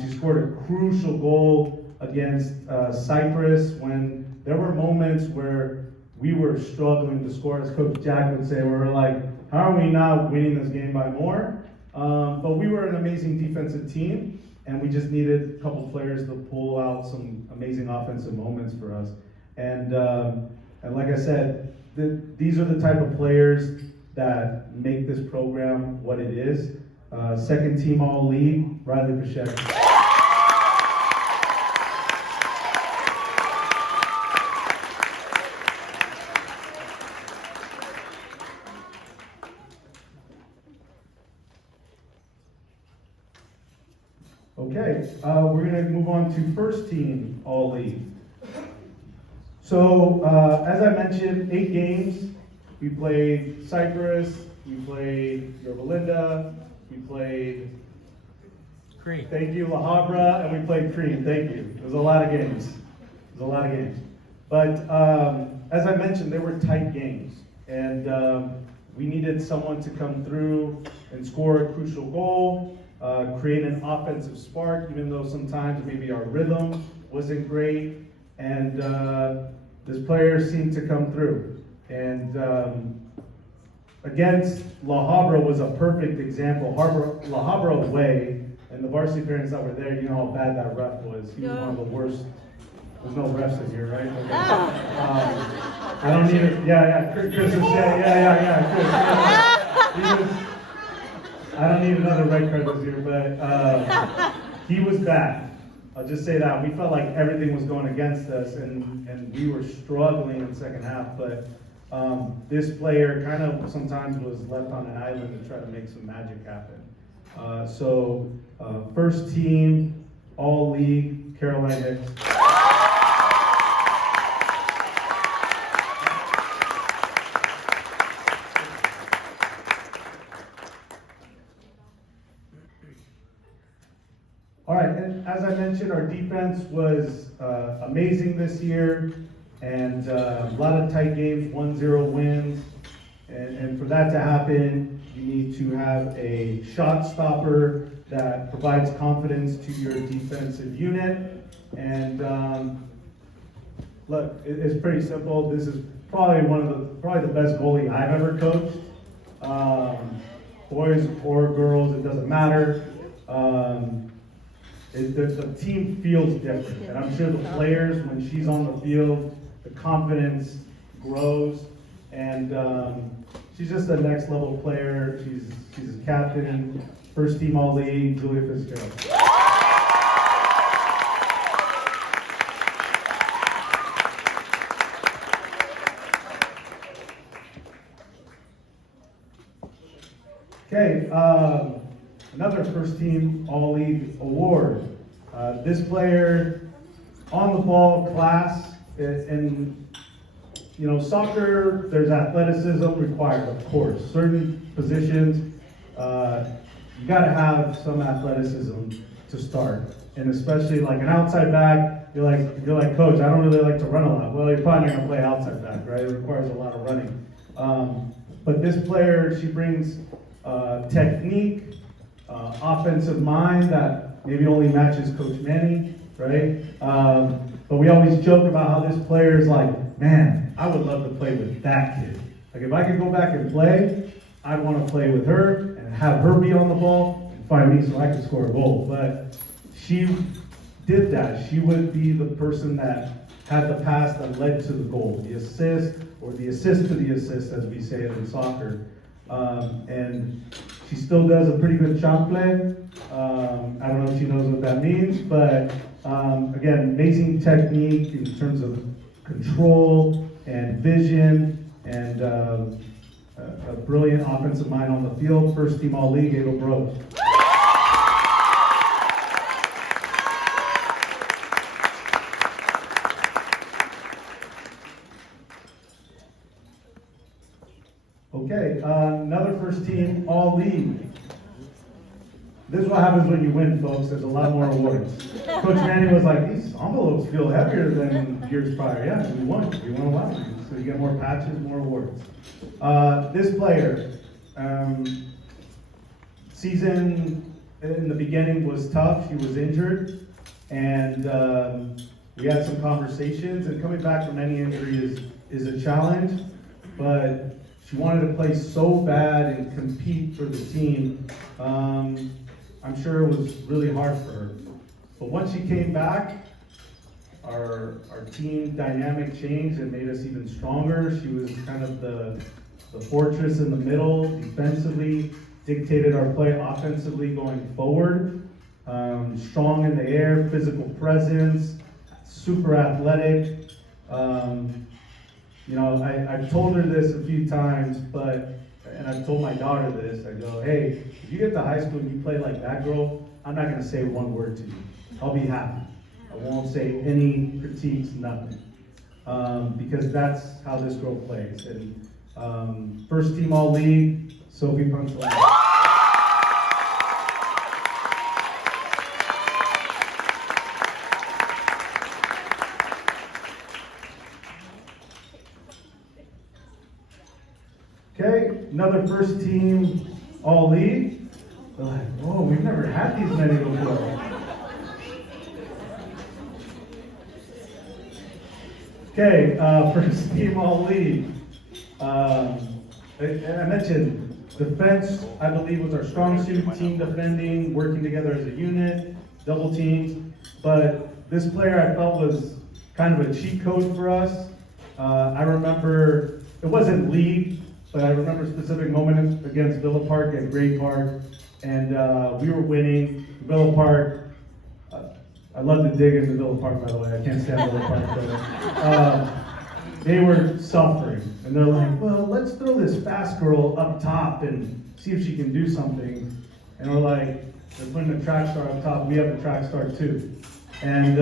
She scored a crucial goal against Cyprus when there were moments where we were struggling to score, as Coach Jack would say, where we're like, how are we not winning this game by more? But we were an amazing defensive team, and we just needed a couple players to pull out some amazing offensive moments for us. And like I said, these are the type of players that make this program what it is. Second team all league, Riley Piche. Okay, we're going to move on to first team all league. So, as I mentioned, 8 games. We played Cyprus, we played Yorba Linda, we played Cream. Thank you, La Habra, and we played Cream. Thank you. It was a lot of games. But as I mentioned, they were tight games, and we needed someone to come through and score a crucial goal, create an offensive spark, even though sometimes maybe our rhythm wasn't great, and this player seemed to come through. And against La Habra was a perfect example. La Habra away, and the varsity parents that were there, you know how bad that ref was. He was one of the worst. There's no refs in here, right? Okay. I don't need it. Yeah. Chris is saying, Chris. I don't need another red card this year, but he was bad. I'll just say that. We felt like everything was going against us, and we were struggling in the second half, but this player kind of sometimes was left on an island to try to make some magic happen. So first team, all league, Caroline Hicks. All right, and as I mentioned, our defense was amazing this year, and a lot of tight games, 1-0 wins. And for that to happen, you need to have a shot stopper that provides confidence to your defensive unit. And look, it's pretty simple. This is probably the best goalie I've ever coached. Boys or girls, it doesn't matter. the team feels different. And I'm sure the players, when she's on the field, the confidence grows. And she's just a next level player. She's a captain, first team all league, Julia Fitzgerald. Okay, another first team all league award. This player on the ball class, and you know, soccer, there's athleticism required, of course. Certain positions, you gotta have some athleticism to start. And especially like an outside back, you're like, coach, I don't really like to run a lot. Well, you're probably not gonna play outside back, right? It requires a lot of running. But this player, she brings technique, offensive mind that maybe only matches Coach Manny, right? But we always joke about how this player is like, man, I would love to play with that kid. Like if I could go back and play, I'd want to play with her and have her be on the ball and find me so I could score a goal. But she did that. She would be the person that had the pass that led to the goal, the assist, or the assist to the assist, as we say it in soccer. And she still does a pretty good shot play. I don't know if she knows what that means, but again, amazing technique in terms of control and vision, and a brilliant offensive mind on the field. First team all league, Ado Bros. Okay, another first team all league. This is what happens when you win, folks. There's a lot more awards. Coach Manny was like, these envelopes feel heavier than years prior. Yeah, we won. We won a lot. So you get more patches, more awards. This player, season in the beginning was tough. She was injured. And we had some conversations. And coming back from any injury is a challenge. But she wanted to play so bad and compete for the team. I'm sure it was really hard for her. But once she came back, our team dynamic changed and made us even stronger. She was kind of the fortress in the middle, defensively, dictated our play offensively going forward. Strong in the air, physical presence, super athletic. You know, I've told her this a few times, and I've told my daughter this. I go, hey, if you get to high school and you play like that girl, I'm not going to say one word to you. I'll be happy. I won't say any critiques, nothing. Because that's how this girl plays. And first team all league, Sophie Punchline. Okay, another first team all league. They're like, whoa, we've never had these many before. Okay, first team all league. I mentioned defense, I believe, was our strong suit, team defending, working together as a unit, double teams. But this player I felt was kind of a cheat code for us. I remember, it wasn't league, but I remember a specific moment against Villa Park at Gray Park, and we were winning. Villa Park, I love to dig into Villa Park, by the way. I can't stand Villa Park, but they were suffering. And they're like, well, let's throw this fast girl up top and see if she can do something. And we're like, they're putting a track star up top. We have a track star too. And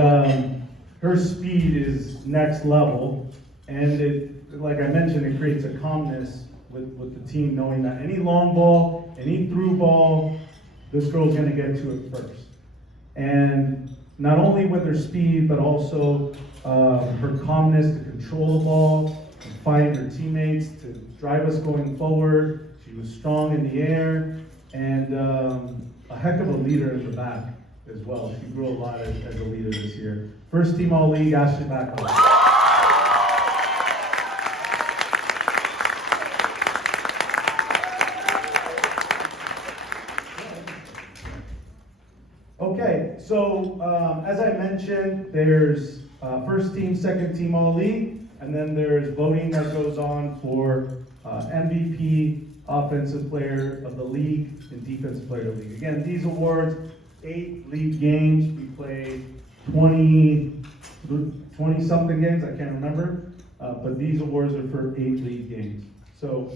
her speed is next level. And it, like I mentioned, it creates a calmness with the team, knowing that any long ball, any through ball, this girl's gonna get to it first. And not only with her speed, but also her calmness to control the ball, to find her teammates, to drive us going forward. She was strong in the air, and a heck of a leader in the back as well. She grew a lot as a leader this year. First team all league, Ashley Backhouse. Okay, so So, as I mentioned, there's first team, second team all league, and then there's voting that goes on for MVP, offensive player of the league, and defensive player of the league. Again, these awards, 8 league games. We played 20 something games, I can't remember, but these awards are for 8 league games. So,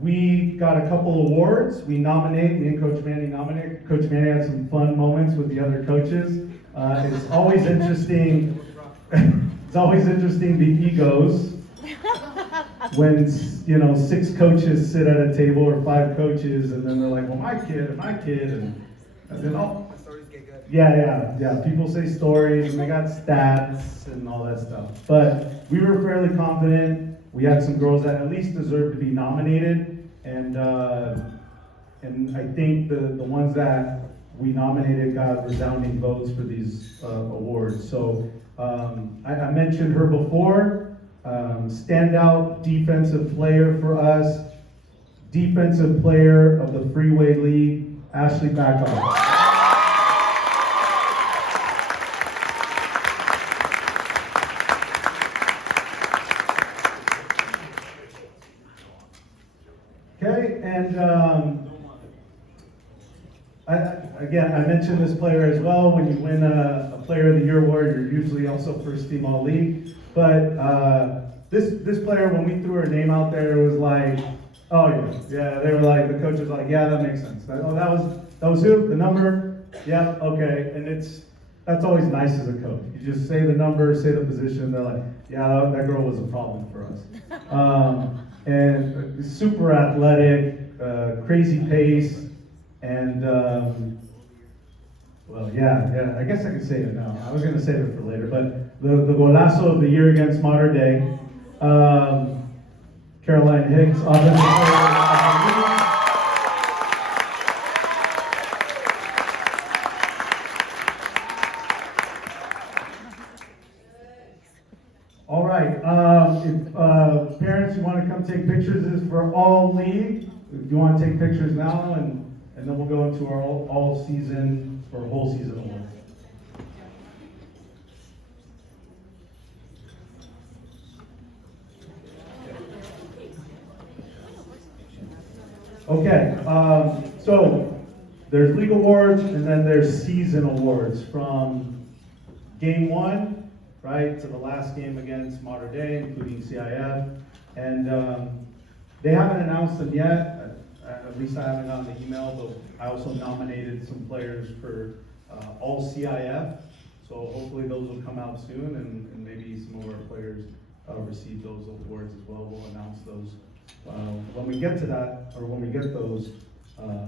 we got a couple awards. Me and Coach Manny nominated. Coach Manny had some fun moments with the other coaches. It's always interesting. It's always interesting the egos when 6 coaches sit at a table or 5 coaches, and then they're like, "Well, my kid, and then Stories get good. yeah. People say stories and they got stats and all that stuff. But we were fairly confident. We had some girls that at least deserved to be nominated, and I think the ones that we nominated got resounding votes for these awards. So I mentioned her before. Standout defensive player for us, defensive player of the Freeway League, Ashley Backoff. Okay, and I mentioned this player as well. When you win a Player of the Year award, you're usually also first team all league. But this player, when we threw her name out there, it was like, oh yeah. They were like, the coach was like, yeah, that makes sense. Oh, that was who? The number? Yeah, okay. And that's always nice as a coach. You just say the number, say the position. They're like, yeah, that girl was a problem for us. And super athletic, crazy pace, and well, yeah. I guess I could say it now. I was going to save it for later, but the golazo of the year against Mater Dei, Caroline Hicks, offensive player of the league. All right. If parents, you want to come take pictures, this is for all league. If you want to take pictures now, and then we'll go into our all season or whole season award. Okay. So there's league awards, and then there's season awards from game 1. Right, to the last game against Mater Dei, including CIF, and they haven't announced them yet. At least I haven't gotten the email, but I also nominated some players for all CIF, so hopefully those will come out soon, and maybe some of our players receive those awards as well. We'll announce those when we get to that, or when we get those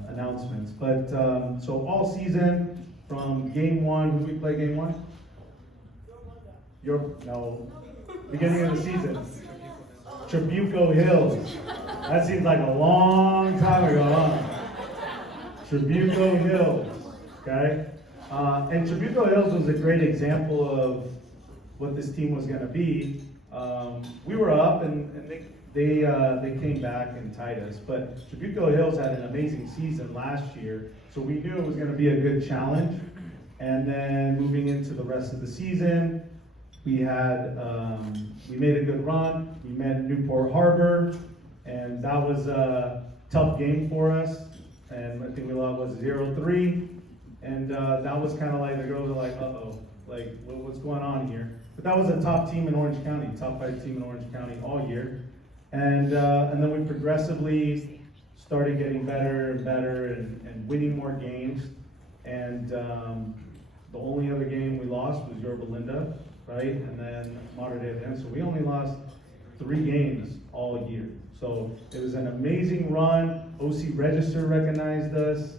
announcements. But so all season from game 1, who we play game 1? Beginning of the season. Tribuco Hills. That seems like a long time ago, huh? Tribuco Hills, okay? And Tribuco Hills was a great example of what this team was going to be. We were up, and they came back and tied us. But Tribuco Hills had an amazing season last year, so we knew it was going to be a good challenge. And then moving into the rest of the season, we made a good run. We met Newport Harbor, and that was a tough game for us. And I think we lost 0-3, and that was kind of like the girls were like, uh-oh, like what's going on here? But that was a top team in Orange County, top 5 team in Orange County all year, and then we progressively started getting better and better and winning more games. And the only other game we lost was Yorba Linda. Right, and then Mater Dei then. So we only lost 3 games all year. So it was an amazing run. OC Register recognized us,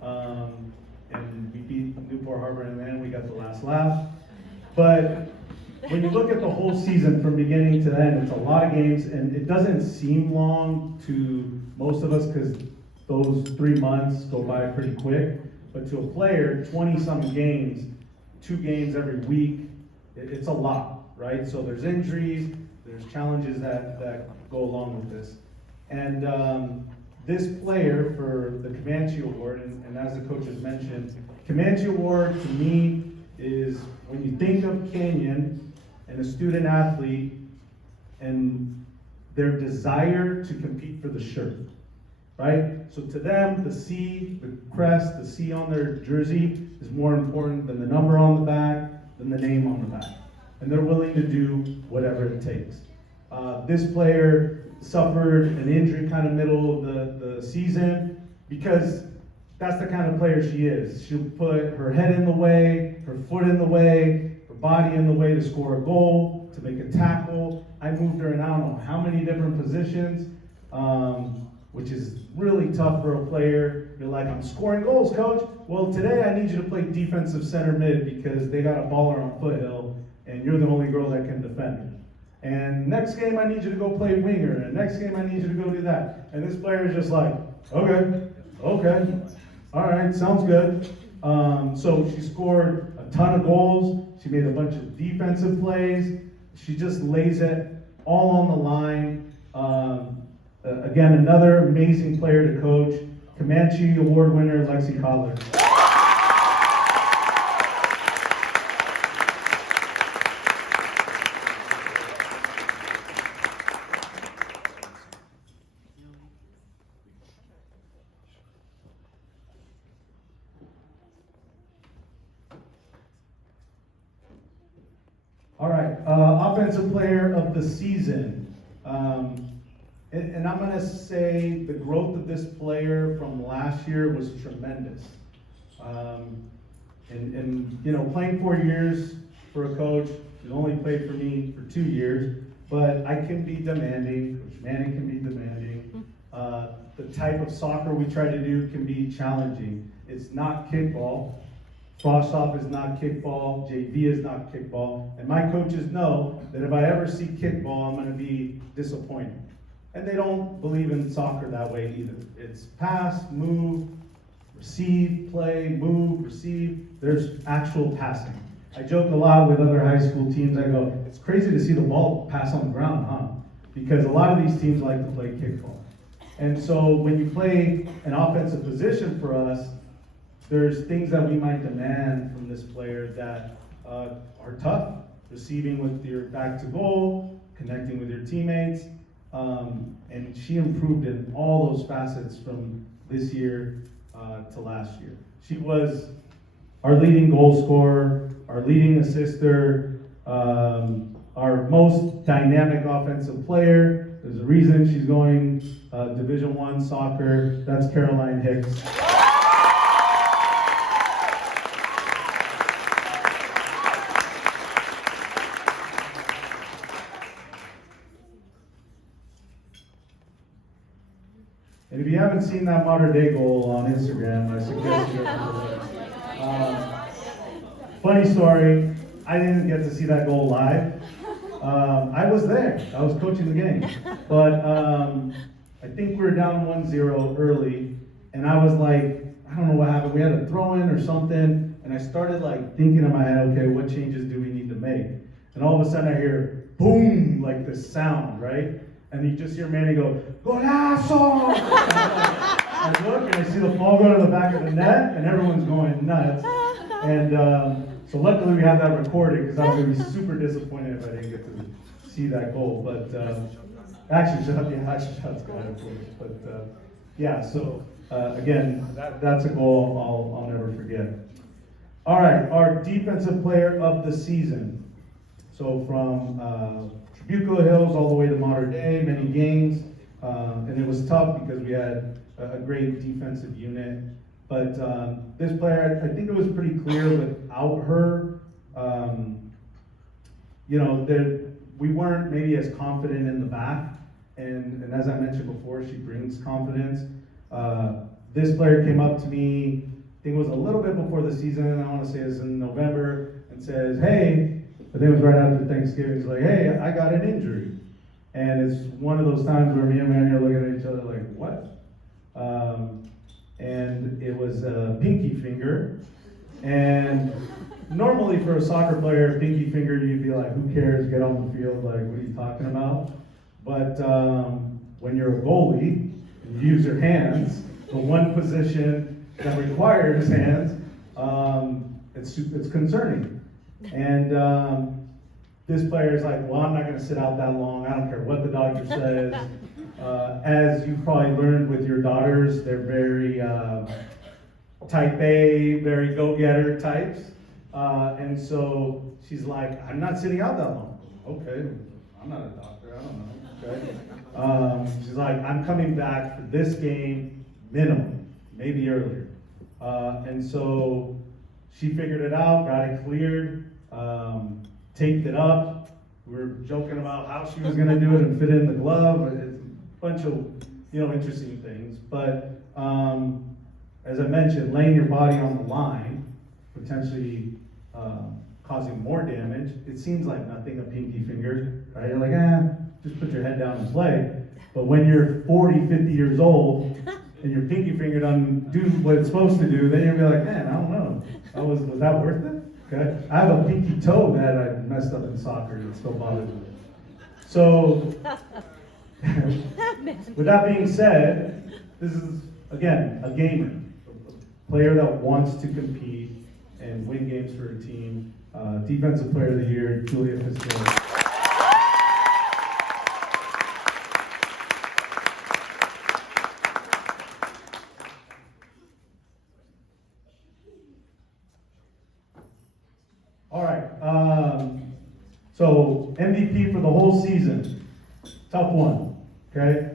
and we beat Newport Harbor, and then we got the last laugh. But when you look at the whole season from beginning to end, it's a lot of games, and it doesn't seem long to most of us because those 3 months go by pretty quick. But to a player, 20-some games, 2 games every week, it's a lot, right? So there's injuries, there's challenges that go along with this. And this player for the Comanche Award, and as the coach has mentioned, Comanche Award to me is when you think of Canyon and a student athlete and their desire to compete for the shirt, right? So to them, the C, the crest, the C on their jersey is more important than the number on the back, than the name on the back. And they're willing to do whatever it takes. This player suffered an injury kind of middle of the season because that's the kind of player she is. She'll put her head in the way, her foot in the way, her body in the way to score a goal, to make a tackle. I moved her in I don't know how many different positions, which is really tough for a player. You're like, I'm scoring goals, coach. Well, today I need you to play defensive center mid because they got a baller on Foothill and you're the only girl that can defend her. And next game I need you to go play winger, and next game I need you to go do that. And this player is just like, okay, all right, sounds good. So she scored a ton of goals. She made a bunch of defensive plays. She just lays it all on the line. Again, another amazing player to coach. Comanche Award winner, Lexi Collar. All right, offensive player of the season. And I'm going to say the growth of this player from last year was tremendous. And you know, playing 4 years for a coach who only played for me for 2 years, but I can be demanding, Coach Manny can be demanding. The type of soccer we try to do can be challenging. It's not kickball. Frosh is not kickball, JV is not kickball, and my coaches know that if I ever see kickball, I'm going to be disappointed. And they don't believe in soccer that way either. It's pass, move, receive, play, move, receive. There's actual passing. I joke a lot with other high school teams. I go, it's crazy to see the ball pass on the ground, huh? Because a lot of these teams like to play kickball. And so when you play an offensive position for us, there's things that we might demand from this player that are tough. Receiving with your back to goal, connecting with your teammates, and she improved in all those facets from this year to last year. She was our leading goal scorer, our leading assister, our most dynamic offensive player. There's a reason she's going Division I soccer. That's Caroline Hicks. And if you haven't seen that modern day goal on Instagram, I suggest you funny story, I didn't get to see that goal live. I was there, I was coaching the game. But I think we were down 1-0 early, and I was like, I don't know what happened, we had a throw in or something, and I started like thinking in my head, okay, what changes do we need to make? And all of a sudden I hear, boom, like this sound, right? And you just hear Manny go, golazo! I look and I see the ball go to the back of the net, and everyone's going nuts. And so luckily we have that recorded, because I was going to be super disappointed if I didn't get to see that goal. But action shots go ahead, of course. But yeah, so again, that's a goal I'll never forget. All right, our defensive player of the season. So from Buco Hills all the way to modern day, many games, and it was tough because we had a great defensive unit. But this player, I think it was pretty clear without her, you know, that we weren't maybe as confident in the back. And as I mentioned before, she brings confidence. This player came up to me, I think it was a little bit before the season, I want to say it was in November, and says, hey, I think it was right after Thanksgiving. He's like, hey, I got an injury. And it's one of those times where me and Manny are looking at each other like, what? And it was a pinky finger. And normally for a soccer player, pinky finger, you'd be like, who cares? Get on the field. Like, what are you talking about? But when you're a goalie, and You use your hands. The one position that requires hands, it's concerning. And this player is like, well, I'm not going to sit out that long. I don't care what the doctor says. As you probably learned with your daughters, they're very type A, very go-getter types. And so she's like, I'm not sitting out that long. Okay, I'm not a doctor, I don't know. Okay. She's like, I'm coming back for this game, minimum, maybe earlier. And so she figured it out, got it cleared, taped it up. We were joking about how she was gonna do it and fit it in the glove. It's a bunch of, interesting things. But as I mentioned, laying your body on the line, potentially causing more damage. It seems like nothing, a pinky finger, right? You're like, just put your head down and play. But when you're 40, 50 years old, and your pinky finger doesn't do what it's supposed to do, then you'll be like, man, I don't know. Was that worth it? Okay. I have a pinky toe that I messed up in soccer and it still bothers me. So, with that being said, this is, again, a gamer. A player that wants to compete and win games for a team. Defensive Player of the Year, Julia Fitzgerald. All right, so MVP for the whole season, tough one, okay?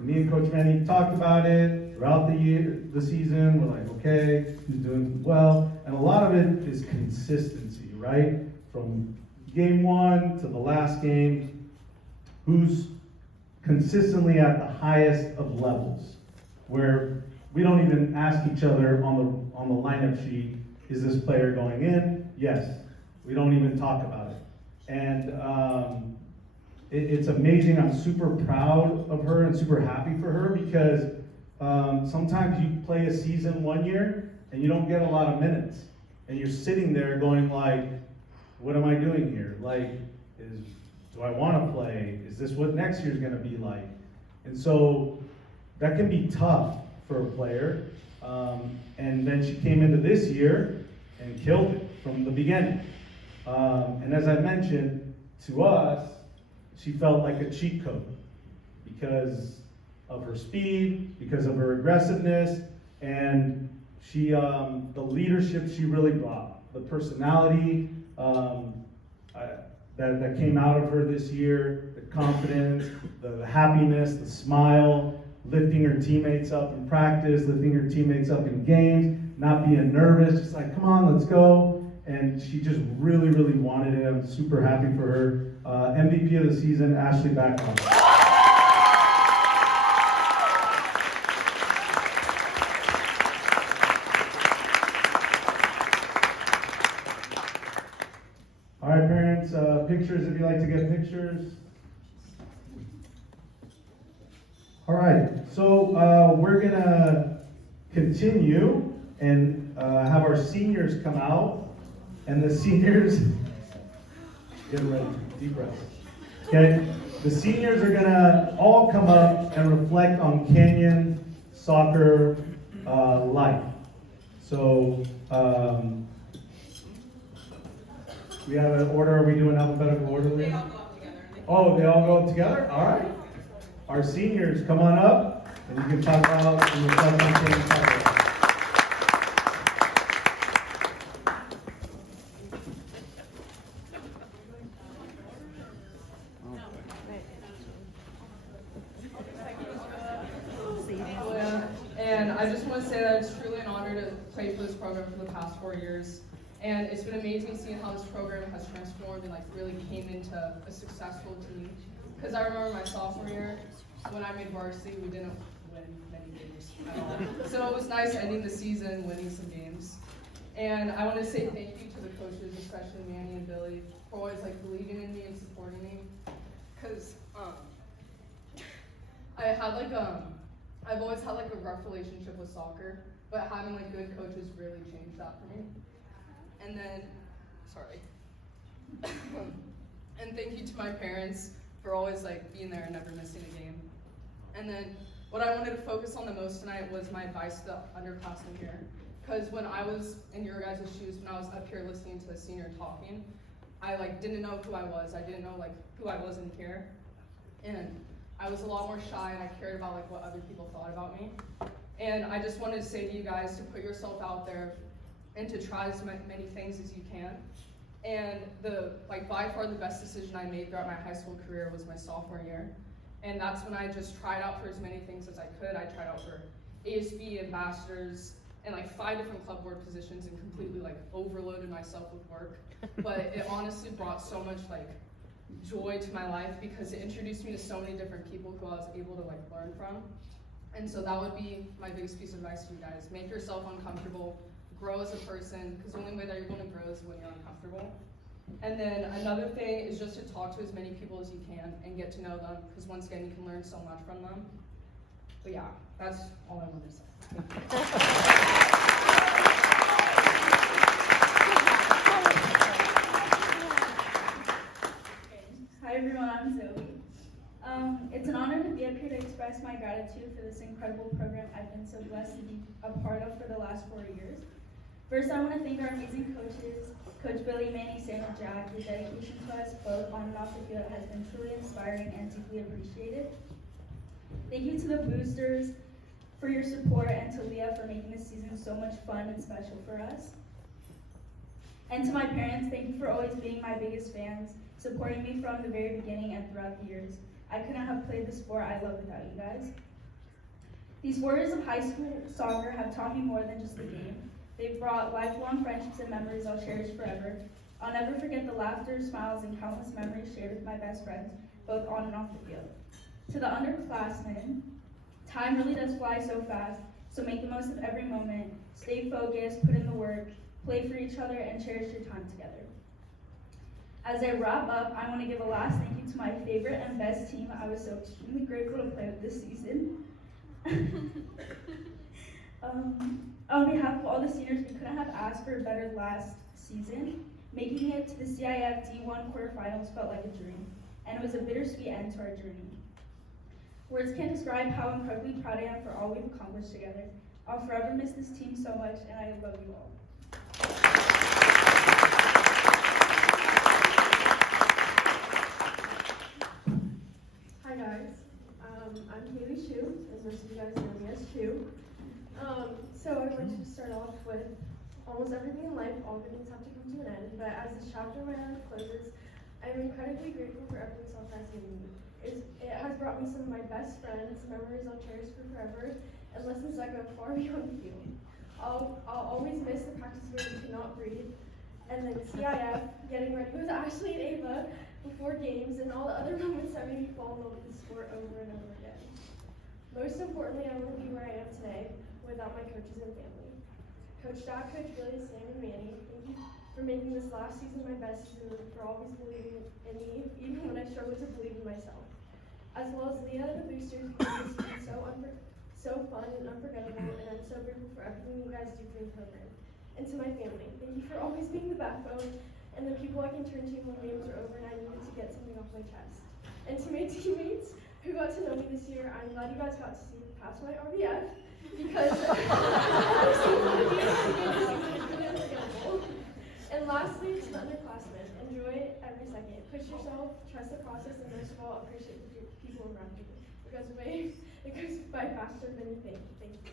Me and Coach Manny talked about it throughout the season. We're like, okay, who's doing well? And a lot of it is consistency, right? From game one to the last game, who's consistently at the highest of levels, where we don't even ask each other on the lineup sheet, is this player going in? Yes. We don't even talk about it. And it's amazing. I'm super proud of her and super happy for her because sometimes you play a season one year and you don't get a lot of minutes. And you're sitting there going like, what am I doing here? Like, do I want to play? Is this what next year's going to be like? And so that can be tough for a player. And then she came into this year and killed it from the beginning. And as I mentioned, to us, she felt like a cheat code because of her speed, because of her aggressiveness, and she, the leadership she really brought, the personality that came out of her this year, the confidence, the happiness, the smile, lifting her teammates up in practice, lifting her teammates up in games, not being nervous, just like, come on, let's go. And she just really, really wanted it. I'm super happy for her. MVP of the season, Ashley Backhouse. All right, parents, pictures if you like to get pictures. All right, so we're gonna continue and have our seniors come out. And the seniors, get ready, deep breaths. Okay, the seniors are gonna all come up and reflect on Canyon soccer life. So we have an order. Are we doing alphabetical order? They all go up together. Oh, they all go up together? All right. Our seniors, come on up, and you can talk about and reflect on Canyon soccer. And I just want to say that it's truly an honor to play for this program for the past 4 years. And it's been amazing seeing how this program has transformed and like really came into a successful team. Because I remember my sophomore year, when I made varsity, we didn't win many games at all. So it was nice ending the season, winning some games. And I want to say thank you to the coaches, especially Manny and Billy, for always like believing in me and supporting me. Because I've always had like a rough relationship with soccer, but having like good coaches really changed that for me. And then, and thank you to my parents for always like being there and never missing a game. And then what I wanted to focus on the most tonight was my advice to the underclassmen here. Because when I was in your guys' shoes, when I was up here listening to the senior talking, I didn't know who I was. I didn't know who I was in here. And I was a lot more shy, and I cared about what other people thought about me. And I just wanted to say to you guys to put yourself out there and to try as many things as you can. And by far the best decision I made throughout my high school career was my sophomore year. And that's when I just tried out for as many things as I could. I tried out for ASB, ambassadors, and 5 different club board positions, and completely overloaded myself with work. But it honestly brought so much joy to my life because it introduced me to so many different people who I was able to learn from. And so that would be my biggest piece of advice to you guys. Make yourself uncomfortable, grow as a person, because the only way that you're going to grow is when you're uncomfortable. And then another thing is just to talk to as many people as you can and get to know them, because once again, you can learn so much from them. But yeah, that's all I wanted to say. Hi everyone, I'm Zoe. It's an honor to be up here to express my gratitude for this incredible program I've been so blessed to be a part of for the last 4 years. First, I want to thank our amazing coaches, Coach Billy, Manny, Sam, and Jack. Your dedication to us, both on and off the field, has been truly inspiring and deeply appreciated. Thank you to the boosters for your support, and to Leah for making this season so much fun and special for us. And to my parents, thank you for always being my biggest fans, supporting me from the very beginning and throughout the years. I couldn't have played the sport I love without you guys. These 4 years of high school soccer have taught me more than just the game. They've brought lifelong friendships and memories I'll cherish forever. I'll never forget the laughter, smiles, and countless memories shared with my best friends, both on and off the field. To the underclassmen, time really does fly so fast, so make the most of every moment. Stay focused, put in the work, play for each other, and cherish your time together. As I wrap up, I want to give a last thank you to my favorite and best team. I was so extremely grateful to play with this season. On behalf of all the seniors, we couldn't have asked for a better last season. Making it to the CIF D1 quarterfinals felt like a dream, and it was a bittersweet end to our journey. Words can't describe how incredibly proud I am for all we've accomplished together. I'll forever miss this team so much, and I love you all. Hi guys, I'm Haley Shu, as most of you guys know me as Shu. So I'd like to start off with almost everything in life, all good things have to come to an end, but as this chapter of my life closes, I am incredibly grateful for everything Soph has given me. It has brought me some of my best friends, memories I'll cherish for forever, and lessons that go far beyond the field. I'll always miss the practice where we could not breathe, and then CIF, getting ready with Ashley and Ava before games, and all the other moments that made me fall in love with the sport over and over again. Most importantly, I wouldn't be where I am today without my coaches and family. Coach Jack, Coach Billy, Sam, and Manny, thank you for making this last season my best season, and for always believing in me, even when I struggled to believe in myself. As well as Leah and the boosters, who made this season so fun and unforgettable, and I'm so grateful for everything you guys do for the program. And to my family, thank you for always being the backbone and the people I can turn to when games are over and I needed to get something off my chest. And to my teammates who got to know me this year, I'm glad you guys got to see past my RBF, because the season of the game is really unforgettable. And lastly, to the underclassmen, enjoy every second. Push yourself, trust the process, and most of all, appreciate the people around you. It goes by faster than you think. Thank you.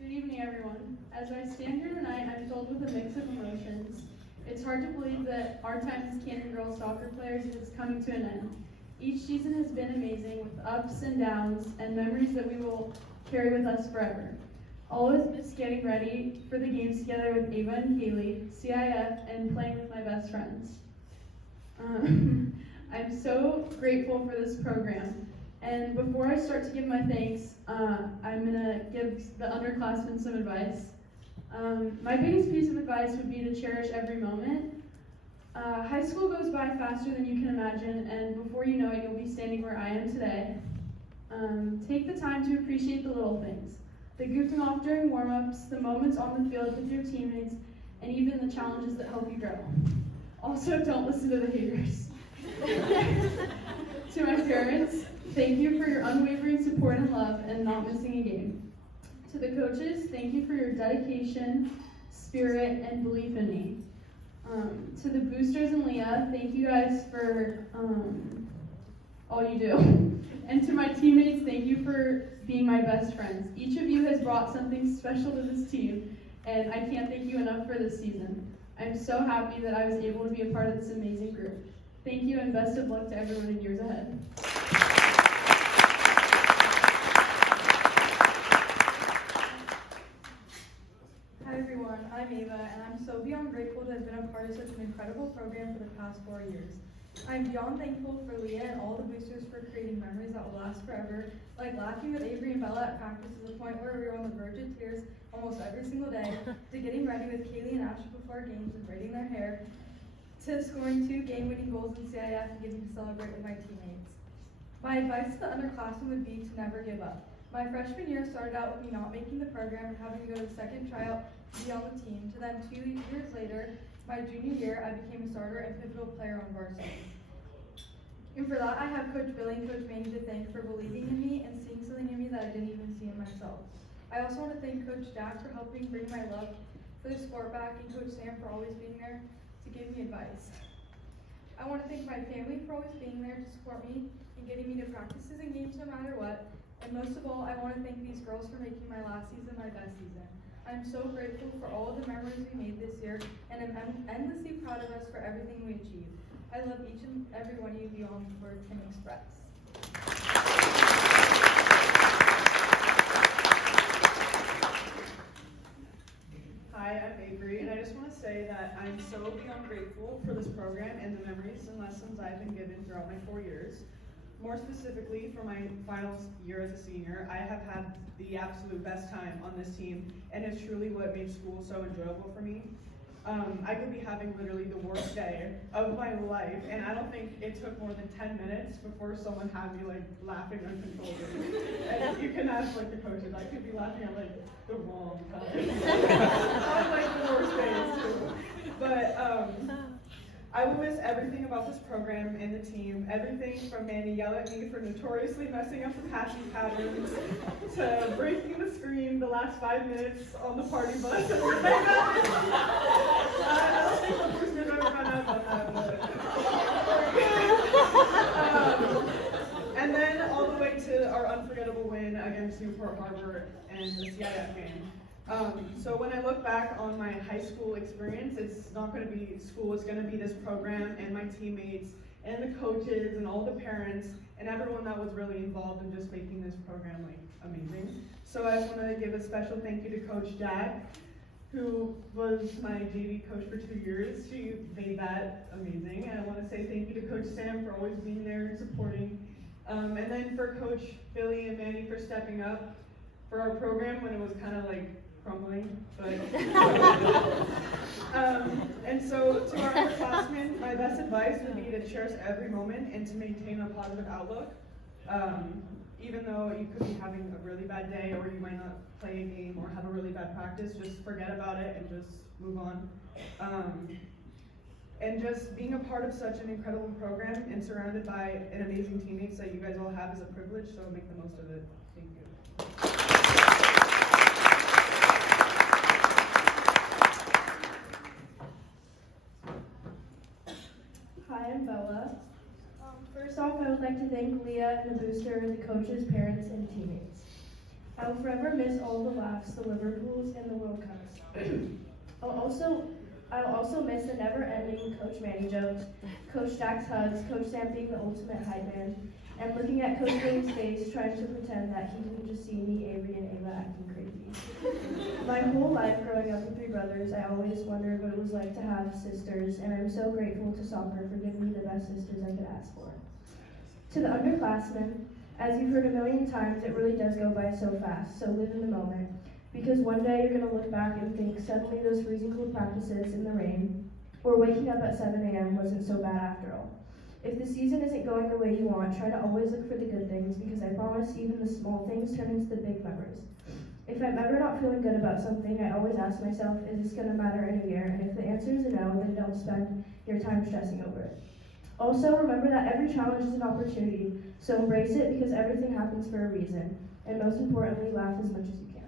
Good evening, everyone. As I stand here tonight, I'm filled with a mix of emotions. It's hard to believe that our time as Canyon girls soccer players is coming to an end. Each season has been amazing, with ups and downs and memories that we will carry with us forever. Always miss getting ready for the games together with Ava and Kaylee, CIF, and playing with my best friends. I'm so grateful for this program. And before I start to give my thanks, I'm gonna give the underclassmen some advice. My biggest piece of advice would be to cherish every moment. High school goes by faster than you can imagine, and before you know it, you'll be standing where I am today. Take the time to appreciate the little things. The goofing off during warm-ups, the moments on the field with your teammates, and even the challenges that help you grow. Also, don't listen to the haters. To my parents, thank you for your unwavering support and love and not missing a game. To the coaches, thank you for your dedication, spirit, and belief in me. To the boosters and Leah, thank you guys for all you do. And to my teammates, thank you for being my best friends. Each of you has brought something special to this team, and I can't thank you enough for this season. I'm so happy that I was able to be a part of this amazing group. Thank you, and best of luck to everyone in years ahead. Hi everyone, I'm Ava, and I'm so beyond grateful to have been a part of such an incredible program for the past 4 years. I'm beyond thankful for Leah and all the boosters for creating memories that will last forever, like laughing with Avery and Bella at practice to the point where we were on the verge of tears almost every single day, to getting ready with Kaylee and Ashley before games and braiding their hair, to scoring 2 game-winning goals in CIF and getting to celebrate with my teammates. My advice to the underclassmen would be to never give up. My freshman year started out with me not making the program and having to go to the second tryout to be on the team, to then 2 years later, my junior year, I became a starter and pivotal player on varsity. And for that, I have Coach Billy and Coach Manny to thank for believing in me and seeing something in me that I didn't even see in myself. I also want to thank Coach Jack for helping bring my love for the sport back, and Coach Sam for always being there to give me advice. I want to thank my family for always being there to support me and getting me to practices and games no matter what. And most of all, I want to thank these girls for making my last season my best season. I'm so grateful for all of the memories we made this year, and I'm endlessly proud of us for everything we achieved. I love each and every one of you beyond words can express. Hi, I'm Avery, and I just want to say that I'm so beyond grateful for this program and the memories and lessons I've been given throughout my 4 years. More specifically, for my final year as a senior, I have had the absolute best time on this team, and it's truly what made school so enjoyable for me. I could be having literally the worst day of my life, and I don't think it took more than 10 minutes before someone had me like laughing uncontrollably. And you can ask like the coaches, I could be laughing at like the wrong time. On like the worst days too. But I will miss everything about this program and the team. Everything from Manny yelling at me for notoriously messing up the passing patterns, to breaking the screen the last 5 minutes on the party bus. I don't think the first minute I've ever found out about that. And then all the way to our unforgettable win against Newport Harbor and the CIF game. So when I look back on my high school experience, it's not going to be school, it's going to be this program and my teammates and the coaches and all the parents and everyone that was really involved in just making this program like amazing. So I just want to give a special thank you to Coach Jack, who was my JV coach for 2 years. She made that amazing. And I want to say thank you to Coach Sam for always being there and supporting. And then for Coach Billy and Manny for stepping up for our program when it was kind of like crumbling, but and so to our underclassmen, my best advice would be to cherish every moment and to maintain a positive outlook. Even though you could be having a really bad day or you might not play a game or have a really bad practice, just forget about it and just move on. And just being a part of such an incredible program and surrounded by an amazing teammates that you guys all have is a privilege, so make the most of it. Thank you. Hi, I'm Bella. First off, I would like to thank Leah and the booster, the coaches, parents, and teammates. I will forever miss all the laughs, the Liverpools, and the World Cups. I'll also miss the never-ending Coach Manny jokes, Coach Jack's hugs, Coach Sam being the ultimate hype man, and looking at Coach Billy's face trying to pretend that he didn't just see me, Avery, and Ava acting crazy. My whole life growing up with 3 brothers, I always wondered what it was like to have sisters, and I'm so grateful to soccer for giving me the best sisters I could ask for. To the underclassmen, as you've heard a million times, it really does go by so fast, so live in the moment. Because one day you're going to look back and think suddenly those freezing cold practices in the rain, or waking up at 7 a.m. wasn't so bad after all. If the season isn't going the way you want, try to always look for the good things, because I promise even the small things turn into the big memories. If I'm ever not feeling good about something, I always ask myself, is this going to matter in a year? And if the answer is a no, then don't spend your time stressing over it. Also, remember that every challenge is an opportunity, so embrace it because everything happens for a reason. And most importantly, laugh as much as you can.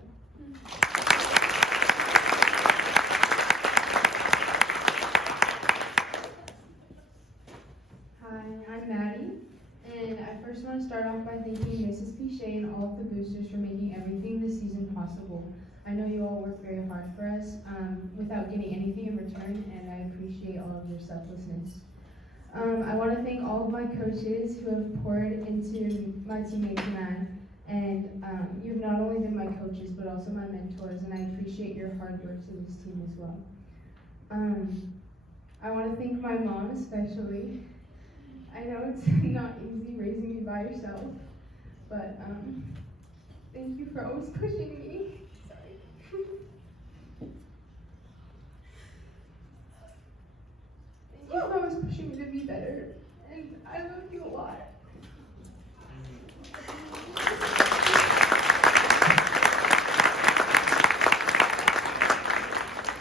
Hi, I'm Maddie, and I first want to start off by thanking Mrs. Piche and all of the boosters for making everything this season possible. I know you all work very hard for us without getting anything in return, and I appreciate all of your selflessness. I want to thank all of my coaches who have poured into my teammates and I, and you've not only been my coaches, but also my mentors, and I appreciate your hard work to this team as well. I want to thank my mom especially. I know it's not easy raising me by yourself, but thank you for always pushing me. Sorry. Thank you for always pushing me to be better, and I love you a lot.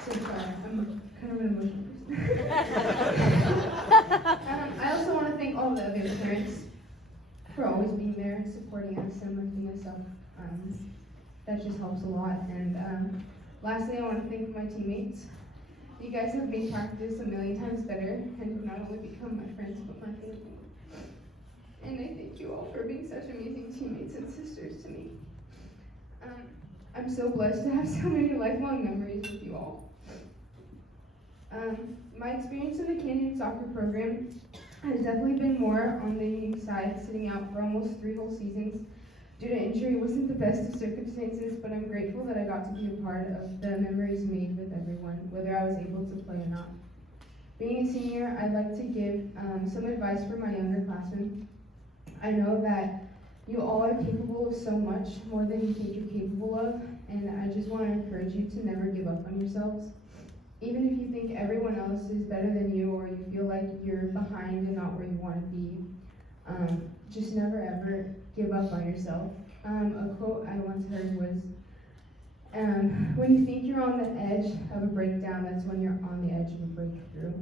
So sorry, I'm kind of an emotional person. I also want to thank all the other parents for always being there and supporting us and lifting us up. That just helps a lot. And lastly, I want to thank my teammates. You guys have made practice a million times better and have not only become my friends, but my family. And I thank you all for being such amazing teammates and sisters to me. I'm so blessed to have so many lifelong memories with you all. My experience in the Canyon soccer program has definitely been more on the side, sitting out for almost 3 whole seasons. Due to injury, it wasn't the best of circumstances, but I'm grateful that I got to be a part of the memories made with everyone, whether I was able to play or not. Being a senior, I'd like to give some advice for my younger classmen. I know that you all are capable of so much more than you think you're capable of, and I just want to encourage you to never give up on yourselves. Even if you think everyone else is better than you, or you feel like you're behind and not where you want to be, just never ever give up on yourself. A quote I once heard was, when you think you're on the edge of a breakdown, that's when you're on the edge of a breakthrough.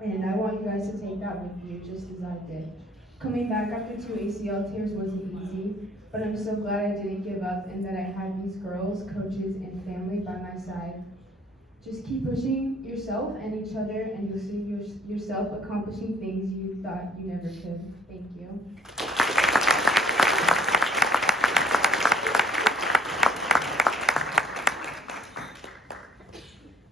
And I want you guys to take that with you, just as I did. Coming back after 2 ACL tears wasn't easy, but I'm so glad I didn't give up and that I had these girls, coaches, and family by my side. Just keep pushing yourself and each other, and you'll see yourself accomplishing things you thought you never could. Thank you.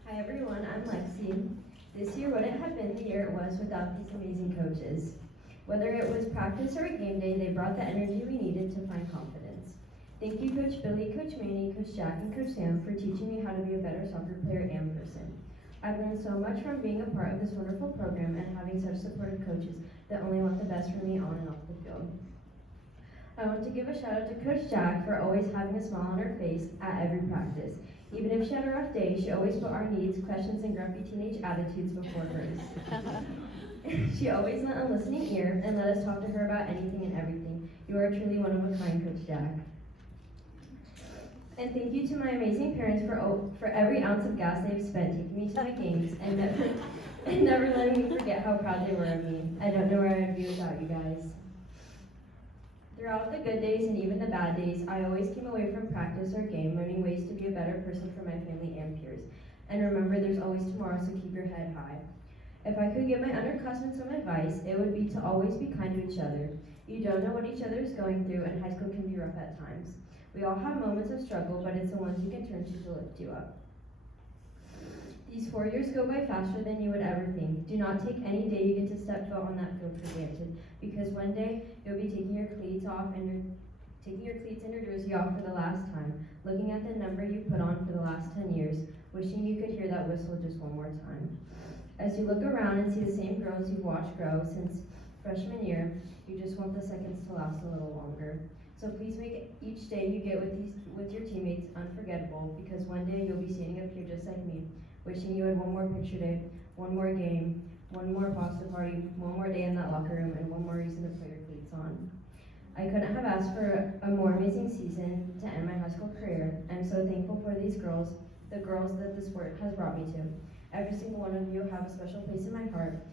Hi everyone, I'm Lexi. This year wouldn't have been the year it was without these amazing coaches. Whether it was practice or a game day, they brought the energy we needed to find confidence. Thank you, Coach Billy, Coach Manny, Coach Jack, and Coach Sam for teaching me how to be a better soccer player and person. I've learned so much from being a part of this wonderful program and having such supportive coaches that only want the best for me on and off the field. I want to give a shout out to Coach Jack for always having a smile on her face at every practice. Even if she had a rough day, she always put our needs, questions, and grumpy teenage attitudes before hers. She always lent a listening ear and let us talk to her about anything and everything. You are truly one of a kind, Coach Jack. And thank you to my amazing parents for every ounce of gas they've spent taking me to the games and never letting me forget how proud they were of me. I don't know where I'd be without you guys. Throughout the good days and even the bad days, I always came away from practice or game learning ways to be a better person for my family and peers. And remember, there's always tomorrow, so keep your head high. If I could give my underclassmen some advice, it would be to always be kind to each other. You don't know what each other is going through, and high school can be rough at times. We all have moments of struggle, but it's the ones you can turn to lift you up. These 4 years go by faster than you would ever think. Do not take any day you get to step foot on that field for granted, because one day you'll be taking your cleats and your jersey off for the last time, looking at the number you put on for the last 10 years, wishing you could hear that whistle just one more time. As you look around and see the same girls you've watched grow since freshman year, you just want the seconds to last a little longer. So please make each day you get with your teammates unforgettable, because one day you'll be standing up here just like me, wishing you had one more picture day, one more game, one more pasta party, one more day in that locker room, and one more reason to put your cleats on. I couldn't have asked for a more amazing season to end my high school career. I'm so thankful for these girls, the girls that the sport has brought me to. Every single one of you have a special place in my heart.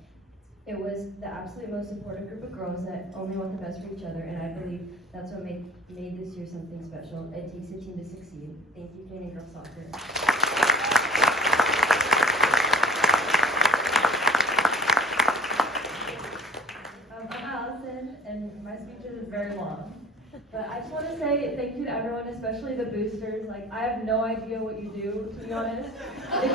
It was the absolute most supportive group of girls that only want the best for each other, and I believe that's what made this year something special. It takes a team to succeed. Thank you, Canadian Girls Soccer. I'm Allison, and my speech is very long. But I just want to say thank you to everyone, especially the boosters. Like, I have no idea what you do, to be honest. It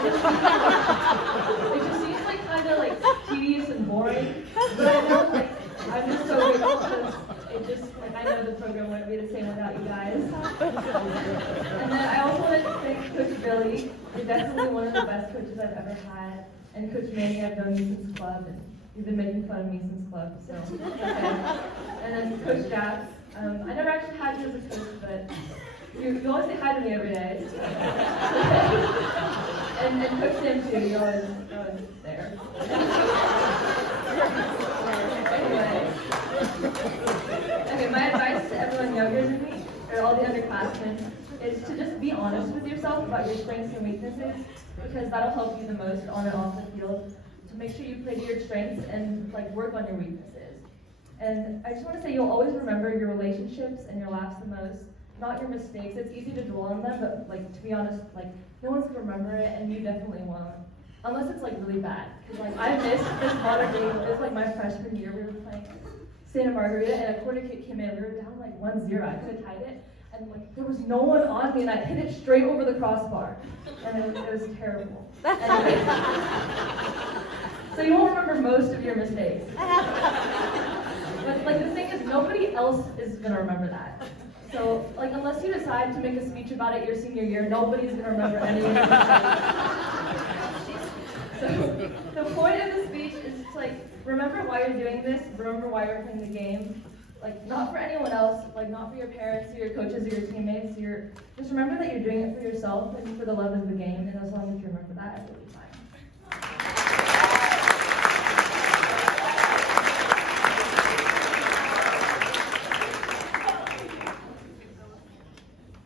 just seems like kind of like tedious and boring. But I know, like, I'm just so grateful because it just, like, I know the program wouldn't be the same without you guys. And then I also want to thank Coach Billy. You're definitely one of the best coaches I've ever had. And Coach Manny, I've known you since club, and you've been making fun of me since club, so okay. And then Coach Jack. I never actually had you as a coach, but you always say hi to me every day. and Coach Sam too, you're always there. Anyway. Okay, my advice to everyone younger than me, or all the underclassmen, is to just be honest with yourself about your strengths and weaknesses, because that'll help you the most on and off the field. So make sure you play to your strengths and work on your weaknesses. And I just want to say you'll always remember your relationships and your laughs the most, not your mistakes. It's easy to dwell on them, but to be honest, no one's gonna remember it, and you definitely won't, unless it's really bad. Because I missed this water game. It was my freshman year. We were playing Santa Margarita, and a corner kick came in. We were down 1-0. I could have tied it, and there was no one on me, and I hit it straight over the crossbar, and it was terrible. Anyway, so you won't remember most of your mistakes. But the thing is, nobody else is gonna remember that. So unless you decide to make a speech about it your senior year, nobody's gonna remember any of your mistakes. So the point of the speech is remember why you're doing this, remember why you're playing the game. Not for anyone else, not for your parents or your coaches or your teammates. Just remember that you're doing it for yourself and for the love of the game, and as long as you remember that, it'll be fine.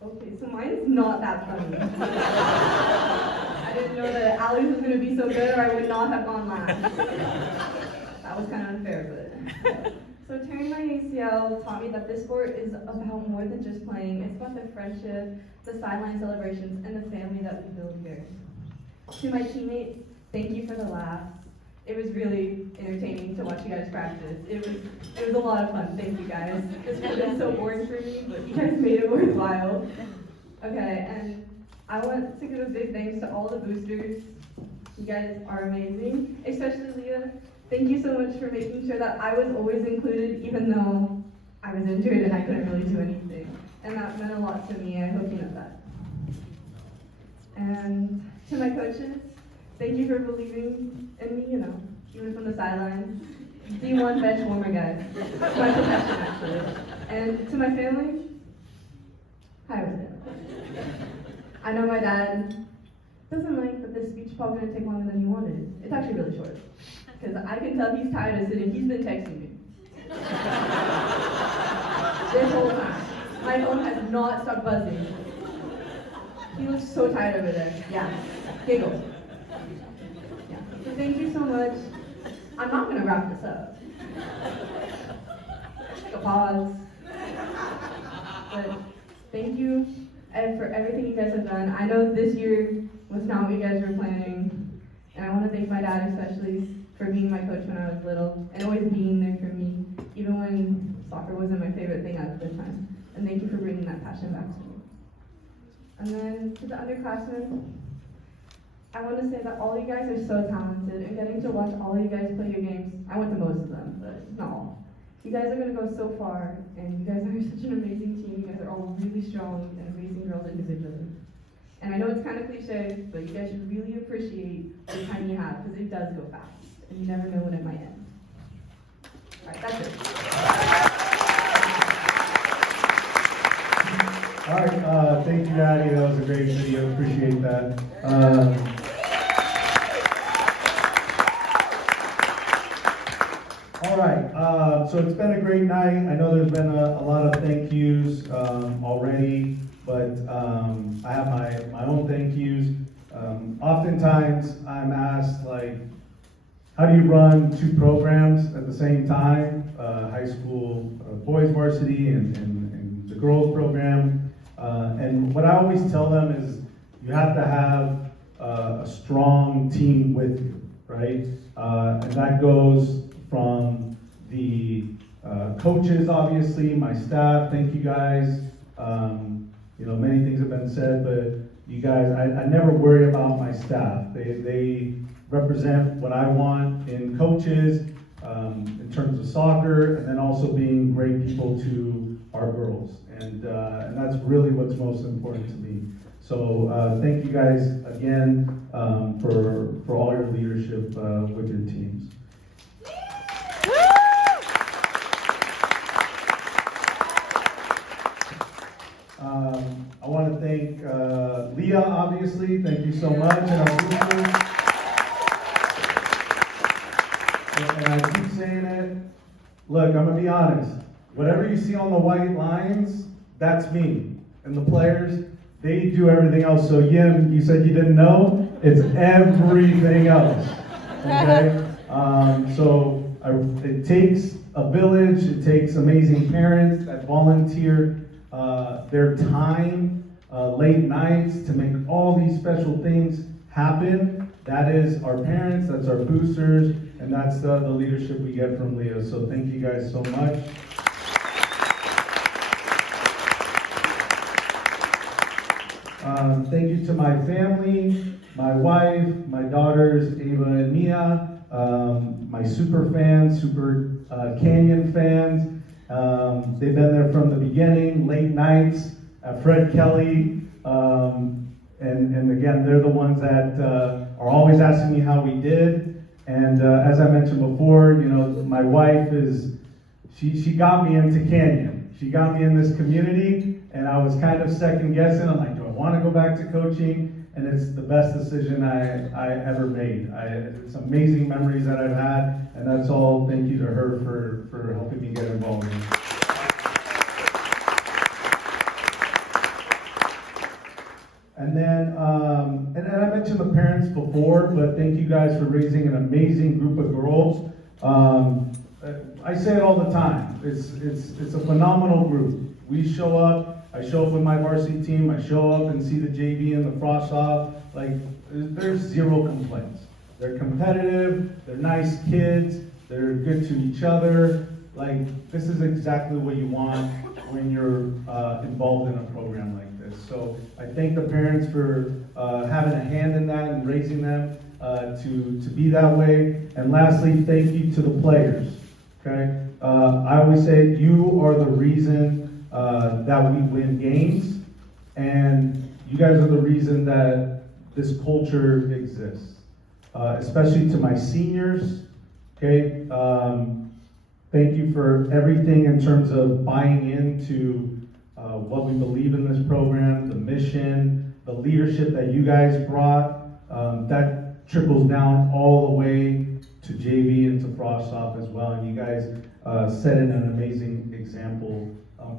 Okay, so mine's not that funny. I didn't know that Allie's was going to be so good, or I would not have gone last. That was kind of unfair, but... So tearing my ACL taught me that this sport is about more than just playing. It's about the friendship, the sideline celebrations, and the family that we build here. To my teammates, thank you for the laughs. It was really entertaining to watch you guys practice. It was a lot of fun. Thank you guys. This has been so boring for me, but you guys made it worthwhile. Okay, and I want to give a big thanks to all the boosters. You guys are amazing, especially Leah. Thank you so much for making sure that I was always included, even though I was injured and I couldn't really do anything. And that meant a lot to me. I hope you know that. And to my coaches, thank you for believing in me, even from the sidelines. D1 bench warmer, guys. It's my profession, actually. And to my family, hi, family. I know my dad doesn't like that this speech is probably going to take longer than he wanted. It's actually really short. Because I can tell he's tired of sitting. He's been texting me. This whole time. My phone has not stopped buzzing. He looks so tired over there. Yeah. Giggle. Yeah. So thank you so much. I'm not going to wrap this up. Take a pause. But thank you for everything you guys have done. I know this year was not what you guys were planning. And I want to thank my dad especially for being my coach when I was little and always being there for me, even when soccer wasn't my favorite thing at the time. And thank you for bringing that passion back to me. And then to the underclassmen, I want to say that all you guys are so talented, and getting to watch all of you guys play your games, I went to most of them, but not all. You guys are going to go so far, and you guys are such an amazing team. You guys are all really strong and amazing girls individually. And I know it's kind of cliche, but you guys should really appreciate the time you have, because it does go fast. And you never know when it might end. All right, that's it. All right, thank you, Addie. That was a great video. Appreciate that. All right, So it's been a great night. I know there's been a lot of thank yous already, but I have my own thank yous. Oftentimes I'm asked, like, how do you run two programs at the same time? High school boys varsity and the girls program. And what I always tell them is you have to have a strong team with you, right? And that goes from the coaches, obviously, my staff, thank you guys. You know, many things have been said, but you guys, I never worry about my staff. They represent what I want in coaches, in terms of soccer, and then also being great people to our girls. And that's really what's most important to me. So thank you guys again for all your leadership with your teams. I want to thank Leah, obviously. Thank you so much. And our boosters. And I keep saying it. Look, I'm going to be honest. Whatever you see on the white lines, that's me. And the players, they do everything else. So Yim, you said you didn't know? It's everything else. Okay? It takes a village. It takes amazing parents that volunteer their time, late nights to make all these special things happen. That is our parents, that's our boosters, and that's the leadership we get from Leah. So thank you guys so much. Thank you to my family, my wife, my daughters, Ava and Mia, my super fans, Super Canyon fans. They've been there from the beginning, late nights, Fred Kelly, and again, they're the ones that are always asking me how we did. And as I mentioned before, you know, my wife she got me into Canyon. She got me in this community, and I was kind of second guessing. I'm like, do I want to go back to coaching? And it's the best decision I ever made. It's amazing memories that I've had, and that's all thank you to her for helping me get involved in it. And then, and I mentioned the parents before, but thank you guys for raising an amazing group of girls. I say it all the time. It's a phenomenal group. We show up. I show up with my varsity team. I show up and see the JV and the Frosh off. Like, there's zero complaints. They're competitive. They're nice kids. They're good to each other. Like, this is exactly what you want when you're involved in a program like this. So I thank the parents for having a hand in that and raising them to be that way. And lastly, thank you to the players. Okay, I always say you are the reason that we win games, and you guys are the reason that this culture exists. Especially to my seniors. Okay, thank you for everything in terms of buying into what we believe in this program, the mission, the leadership that you guys brought. That trickles down all the way to JV and to Frosh as well. And you guys set in an amazing example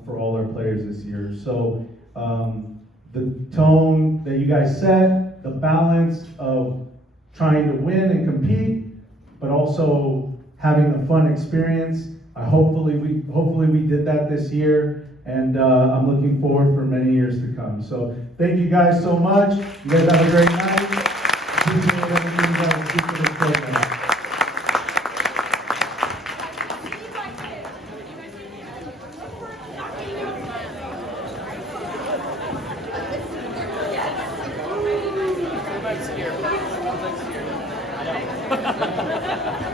for all our players this year. So the tone that you guys set, the balance of trying to win and compete, but also having a fun experience. Hopefully we did that this year, and I'm looking forward for many years to come. So thank you guys so much. You guys have a great night. Appreciate everything you guys do for this program. Here. I know.